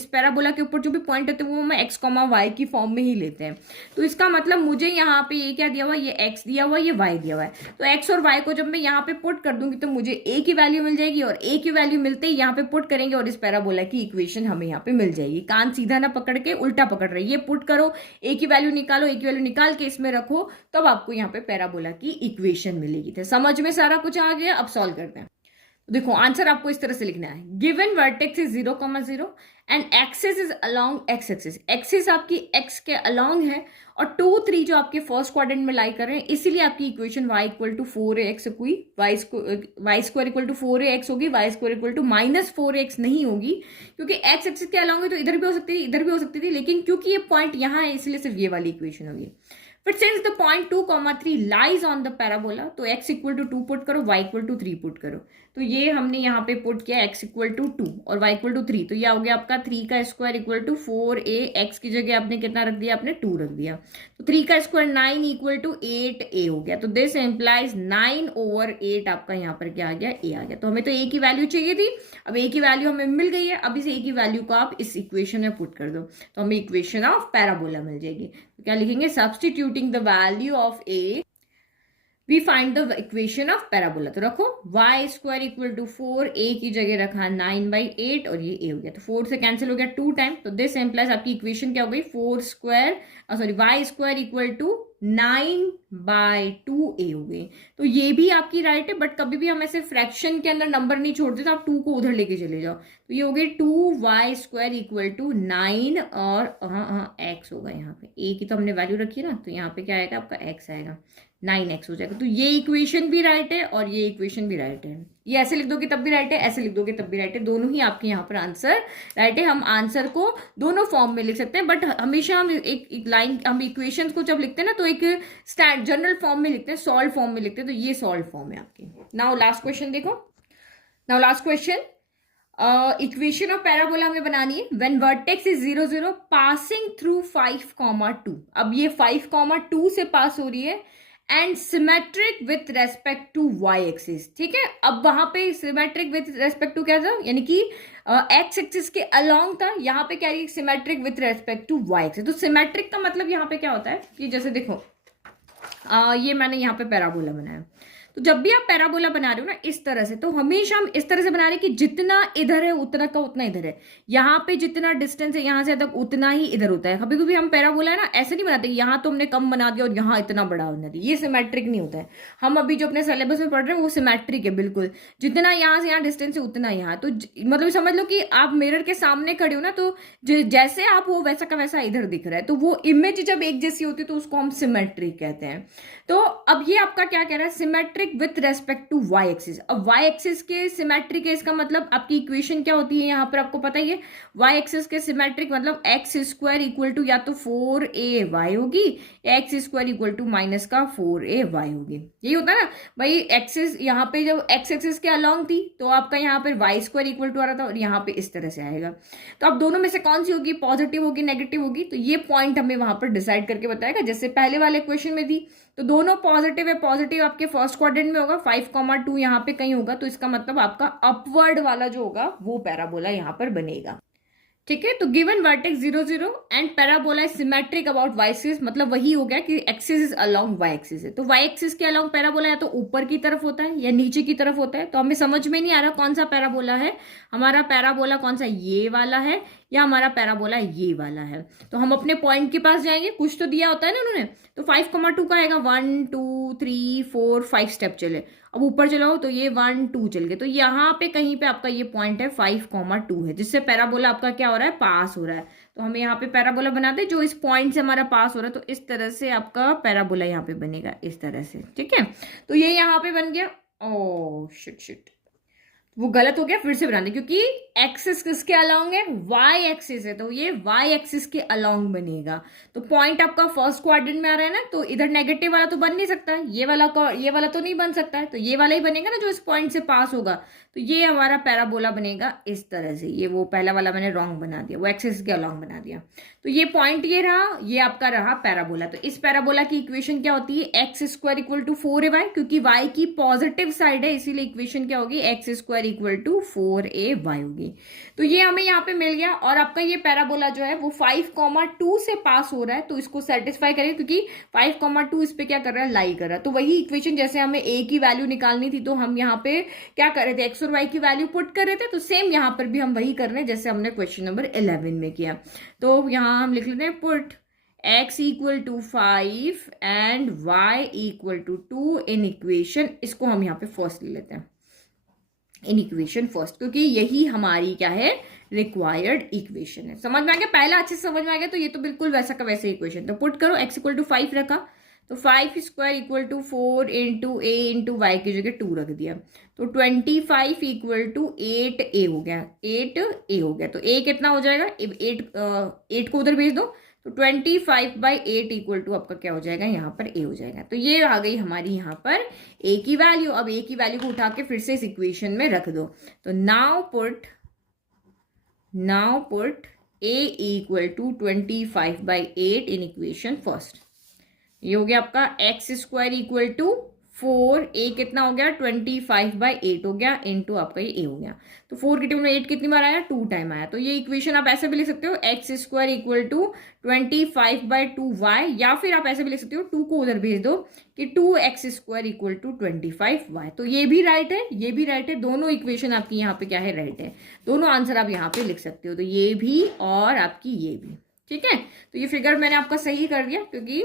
पैराबोला के ऊपर जो भी पॉइंट होते हैं वो मैं x, y की फॉर्म में ही लेते हैं। तो इसका मतलब मुझे यहाँ पे ये क्या दिया हुआ है, ये x दिया हुआ है, ये y दिया हुआ है। तो x और y को जब मैं यहाँ पे पुट कर दूंगी तो मुझे a की वैल्यू मिल जाएगी, और a की वैल्यू मिलते ही यहाँ पे पुट करेंगे और इस पैराबोला की इक्वेशन हमें यहाँ पे मिल जाएगी। कान सीधा ना पकड़ के उल्टा पकड़ रही है, ये पुट करो, a की वैल्यू निकालो, a की वैल्यू निकाल के इसमें रखो, तब आपको यहाँ पे पैराबोला की इक्वेशन मिलेगी। तो समझ में सारा कुछ आ गया। अब सॉल्व करते हैं। देखो आंसर आपको इस तरह से लिखना है, given vertex is 0,0 and axis is along x axis, axis आपकी एक्स के अलोंग है और 2 3 जो आपके फर्स्ट क्वाड्रेंट में लाई कर रहे हैं, इसीलिए आपकी equation y equal to 4ax हुई, y square equal to 4ax होगी, y square equal to -4ax नहीं होगी, क्योंकि x एक्सिस के अलोंग है तो इधर भी हो सकती थी, इधर भी हो सकती थी, लेकिन क्योंकि ये पॉइंट यहाँ है इसलिए सिर्फ ये वाली इक्वेशन होगी। But since the point 2,3 lies on the parabola, तो x इक्वल टू 2 पुट करो, y इक्वल टू 3 पुट करो। तो ये हमने यहाँ पे पुट किया x इक्वल टू 2 और y इक्वल टू 3, तो ये हो गया आपका 3 का square equal to 4a, x की जगह आपने कितना रख दिया, आपने 2 रख दिया, तो 3 का स्क्वायर 9 इक्वल टू 8a हो गया। तो दिस एम्प्लाइज 9/8 आपका यहाँ पर क्या आ गया, a आ गया। तो हमें तो a की वैल्यू चाहिए थी, अब a की वैल्यू हमें मिल गई है, अब इस a की वैल्यू को आप इस इक्वेशन में पुट कर दो तो हमें इक्वेशन ऑफ पैराबोला मिल जाएगी। तो क्या लिखेंगे, substituting the value of a we find the equation of parabola. तो रखो y square equal to 4a की जगह रखा 9/8 और ये a हो गया, तो 4 से कैंसिल हो गया 2 टाइम, तो दिस एम्प्लाइज आपकी इक्वेशन क्या हो गई, 4 square y square equal to 9/2a हो गई। तो ये भी आपकी राइट है, बट कभी भी हम ऐसे फ्रैक्शन के अंदर नंबर नहीं छोड़ते, तो आप 2 को उधर लेके चले जाओ, तो ये हो गई 2y स्क्वायर इक्वल टू 9 और हाँ x होगा, यहाँ पे a की तो हमने वैल्यू रखी ना, तो यहाँ पे क्या आएगा आपका x आएगा, 9x हो जाएगा। तो ये इक्वेशन भी राइट है और ये इक्वेशन भी राइट है, ये ऐसे लिख दोगे तब भी राइट है, ऐसे लिख दोगे तब भी राइट है, दोनों ही आपके यहाँ पर आंसर राइट है। हम आंसर को दोनों फॉर्म में लिख सकते हैं, बट हमेशा हम एक लाइन, हम इक्वेशंस को जब लिखते हैं ना तो एक स्टैंड जनरल फॉर्म में लिखते हैं, सॉल्व फॉर्म में लिखते हैं, तो ये सॉल्व फॉर्म है आपकी। नाउ लास्ट क्वेश्चन देखो, now last question, equation of parabola हमें बनानी है when vertex is 0 0 passing through 5,2। अब ये 5,2 से पास हो रही है and symmetric with respect to y axis, ठीक है। अब वहां पे सिमेट्रिक विथ रेस्पेक्ट टू क्या था, यानी कि एक्स एक्सिस के अलोंग था, यहाँ पे क्या है symmetric with respect to y axis. तो सिमेट्रिक का मतलब यहाँ पे क्या होता है कि जैसे देखो ये मैंने यहाँ पे पैराबोला बनाया, तो जब भी आप पैराबोला बना रहे हो ना इस तरह से, तो हमेशा हम इस तरह से बना रहे हैं कि जितना इधर है उतना का उतना इधर है, यहाँ पे जितना डिस्टेंस है यहाँ से तक उतना ही इधर होता है। कभी कभी हम पैराबोला है ना ऐसे नहीं बनाते, यहाँ तो हमने कम बना दिया और यहाँ इतना बड़ा बना दिया, ये सिमेट्रिक नहीं होता है। हम अभी जो अपने सिलेबस में पढ़ रहे हैं वो सिमेट्रिक है बिल्कुल, जितना यहाँ से यहाँ डिस्टेंस है उतना यहाँ। तो मतलब समझ लो कि आप मिरर के सामने खड़े हो ना, तो जैसे आप हो वैसा का वैसा इधर दिख रहा है, तो वो इमेज जब एक जैसी होती है तो उसको हम सिमेट्रिक कहते हैं। तो अब ये आपका क्या कह रहा है, symmetric with respect to y axis. अब वाई एक्सिस के सिमेट्रिक है, इसका मतलब आपकी इक्वेशन क्या होती है यहाँ पर आपको पता ही है, वाई एक्सिस के सिमेट्रिक मतलब एक्स स्क्वायर इक्वल टू या तो 4ay होगी, x square equal to minus का 4ay होगी। यही होता है ना भाई, एक्सिस यहाँ पे जब एक्स एक्सिस के अलोंग थी तो आपका यहाँ पर वाई स्क्वायर इक्वल टू आ रहा था और यहाँ पे इस तरह से आएगा। तो अब दोनों में से कौन सी होगी, पॉजिटिव होगी नेगेटिव होगी, तो ये पॉइंट हमें वहां पर डिसाइड करके बताएगा। जैसे पहले वाले क्वेश्चन में थी तो दोनों पॉजिटिव है, पॉजिटिव आपके फर्स्ट क्वाड्रेंट में होगा, 5,2 यहाँ पे कहीं होगा, तो इसका मतलब आपका अपवर्ड वाला जो होगा वो पैराबोला यहाँ पर बनेगा, ठीक है। तो given vertex 0 0 and parabola is symmetric about y axis, मतलब वही हो गया कि axis is along y axis है। तो वाई एक्सिस के अलोंग पैराबोला या तो ऊपर की तरफ होता है या नीचे की तरफ होता है, तो हमें समझ में नहीं आ रहा कौन सा पैराबोला है हमारा, पैराबोला कौन सा ये वाला है या हमारा पैराबोला ये वाला है। तो हम अपने पॉइंट के पास जाएंगे, कुछ तो दिया होता है ना उन्होंने, तो 5,2 का आएगा, 1 2 3 4 5 स्टेप चले, अब ऊपर चलाओ तो ये 1 2 चल गए, तो यहाँ पे कहीं पे आपका ये पॉइंट है 5,2 है, जिससे पैराबोला आपका क्या हो रहा है, पास हो रहा है। तो हमें यहाँ पे पैराबोला बनाते जो इस पॉइंट से हमारा पास हो रहा है, तो इस तरह से आपका पैराबोला यहाँ पे बनेगा इस तरह से, ठीक है। तो ये यहाँ पे बन गया, ओ शिट शिट, वो गलत हो गया, फिर से बनाते, क्योंकि एक्सिस किसके अलोंग है, वाई एक्सिस है, तो ये वाई एक्सिस के अलोंग बनेगा। तो पॉइंट आपका फर्स्ट क्वाड्रेंट में आ रहा है ना, तो इधर नेगेटिव वाला तो बन नहीं सकता, ये वाला तो नहीं बन सकता है, तो ये वाला ही बनेगा ना जो इस पॉइंट से पास होगा। तो ये हमारा पैराबोला बनेगा इस तरह से। ये वो पहला वाला मैंने रॉन्ग बना दिया, वो एक्सिस के अलोंग बना दिया। तो ये पॉइंट ये रहा, ये आपका रहा पैराबोला। तो इस पैराबोला की इक्वेशन क्या होती है, x square equal to 4ay, क्योंकि y की पॉजिटिव साइड है, इसीलिए इक्वेशन क्या होगी, x square equal to 4ay होगी। तो ये हमें यहाँ पे मिल गया। और आपका ये पैराबोला जो है वो 5,2 से पास हो रहा है, तो इसको सेटिस्फाई करें, क्योंकि 5,2 इस पे क्या कर रहा है, लाई कर रहा है। तो वही इक्वेशन, जैसे हमें a की वैल्यू निकालनी थी, तो हम यहाँ पे क्या कर रहे थे, एक्स और वाई की वैल्यू पुट कर रहे थे। तो सेम यहाँ पर भी हम वही कर रहे हैं जैसे हमने क्वेश्चन नंबर 11 में किया। तो यहाँ हम लिख लेते हैं put x equal to 5 and y equal to 2 in equation, इसको हम यहाँ पे फर्स्ट ले लेते हैं, इन इक्वेशन फर्स्ट, क्योंकि यही हमारी क्या है, रिक्वायर्ड इक्वेशन है। समझ में आ गया, पहला अच्छे से समझ में आ गया। तो ये तो बिल्कुल वैसा का वैसे इक्वेशन। तो पुट करो, x इक्वल टू 5 रखा, तो 5 square equal to 4 into a into y की जगह 2 रख दिया, तो 25 इक्वल टू 8a हो गया, 8a हो गया। तो a कितना हो जाएगा, 8 को उधर भेज दो, तो 25/8 इक्वल टू आपका क्या हो जाएगा, यहाँ पर a हो जाएगा। तो ये आ गई हमारी यहाँ पर a की वैल्यू। अब a की वैल्यू को उठा के फिर से इस इक्वेशन में रख दो। तो now put a equal to 25/8 in equation first. ये हो गया आपका x square equal to 4, a कितना हो गया, 25/8 हो गया, इनटू आपका ये a हो गया। तो 4 के टेबल में 8 कितनी बार आया, 2 टाइम आया। तो ये इक्वेशन आप ऐसे भी लिख सकते हो, x square equal to 25/2y, या फिर आप ऐसे भी लिख सकते हो, 2 को उधर भेज दो कि 2x square equal to 25y। तो ये भी राइट है, ये भी राइट है, दोनों इक्वेशन आपकी यहाँ पे क्या है, राइट है। दोनों आंसर आप यहाँ पे लिख सकते हो, तो ये भी और आपकी ये भी, ठीक है। तो ये फिगर मैंने आपका सही कर दिया, क्योंकि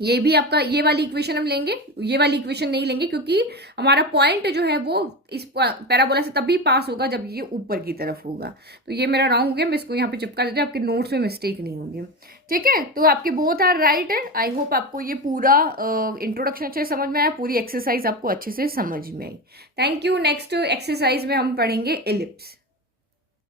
ये भी आपका, ये वाली इक्वेशन हम लेंगे, ये वाली इक्वेशन नहीं लेंगे, क्योंकि हमारा पॉइंट जो है वो इस पैराबोला से तभी पास होगा जब ये ऊपर की तरफ होगा। तो ये मेरा रॉन्ग हो गया, मैं इसको यहाँ पे चिपका देती हूँ, आपके नोट्स में मिस्टेक नहीं होगी, ठीक है। तो आपके बोथ आर राइट है। आई होप आपको ये पूरा इंट्रोडक्शन अच्छे से समझ में आया, पूरी एक्सरसाइज आपको अच्छे से समझ में आई। Thank you. नेक्स्ट एक्सरसाइज में हम पढ़ेंगे एलिप्स।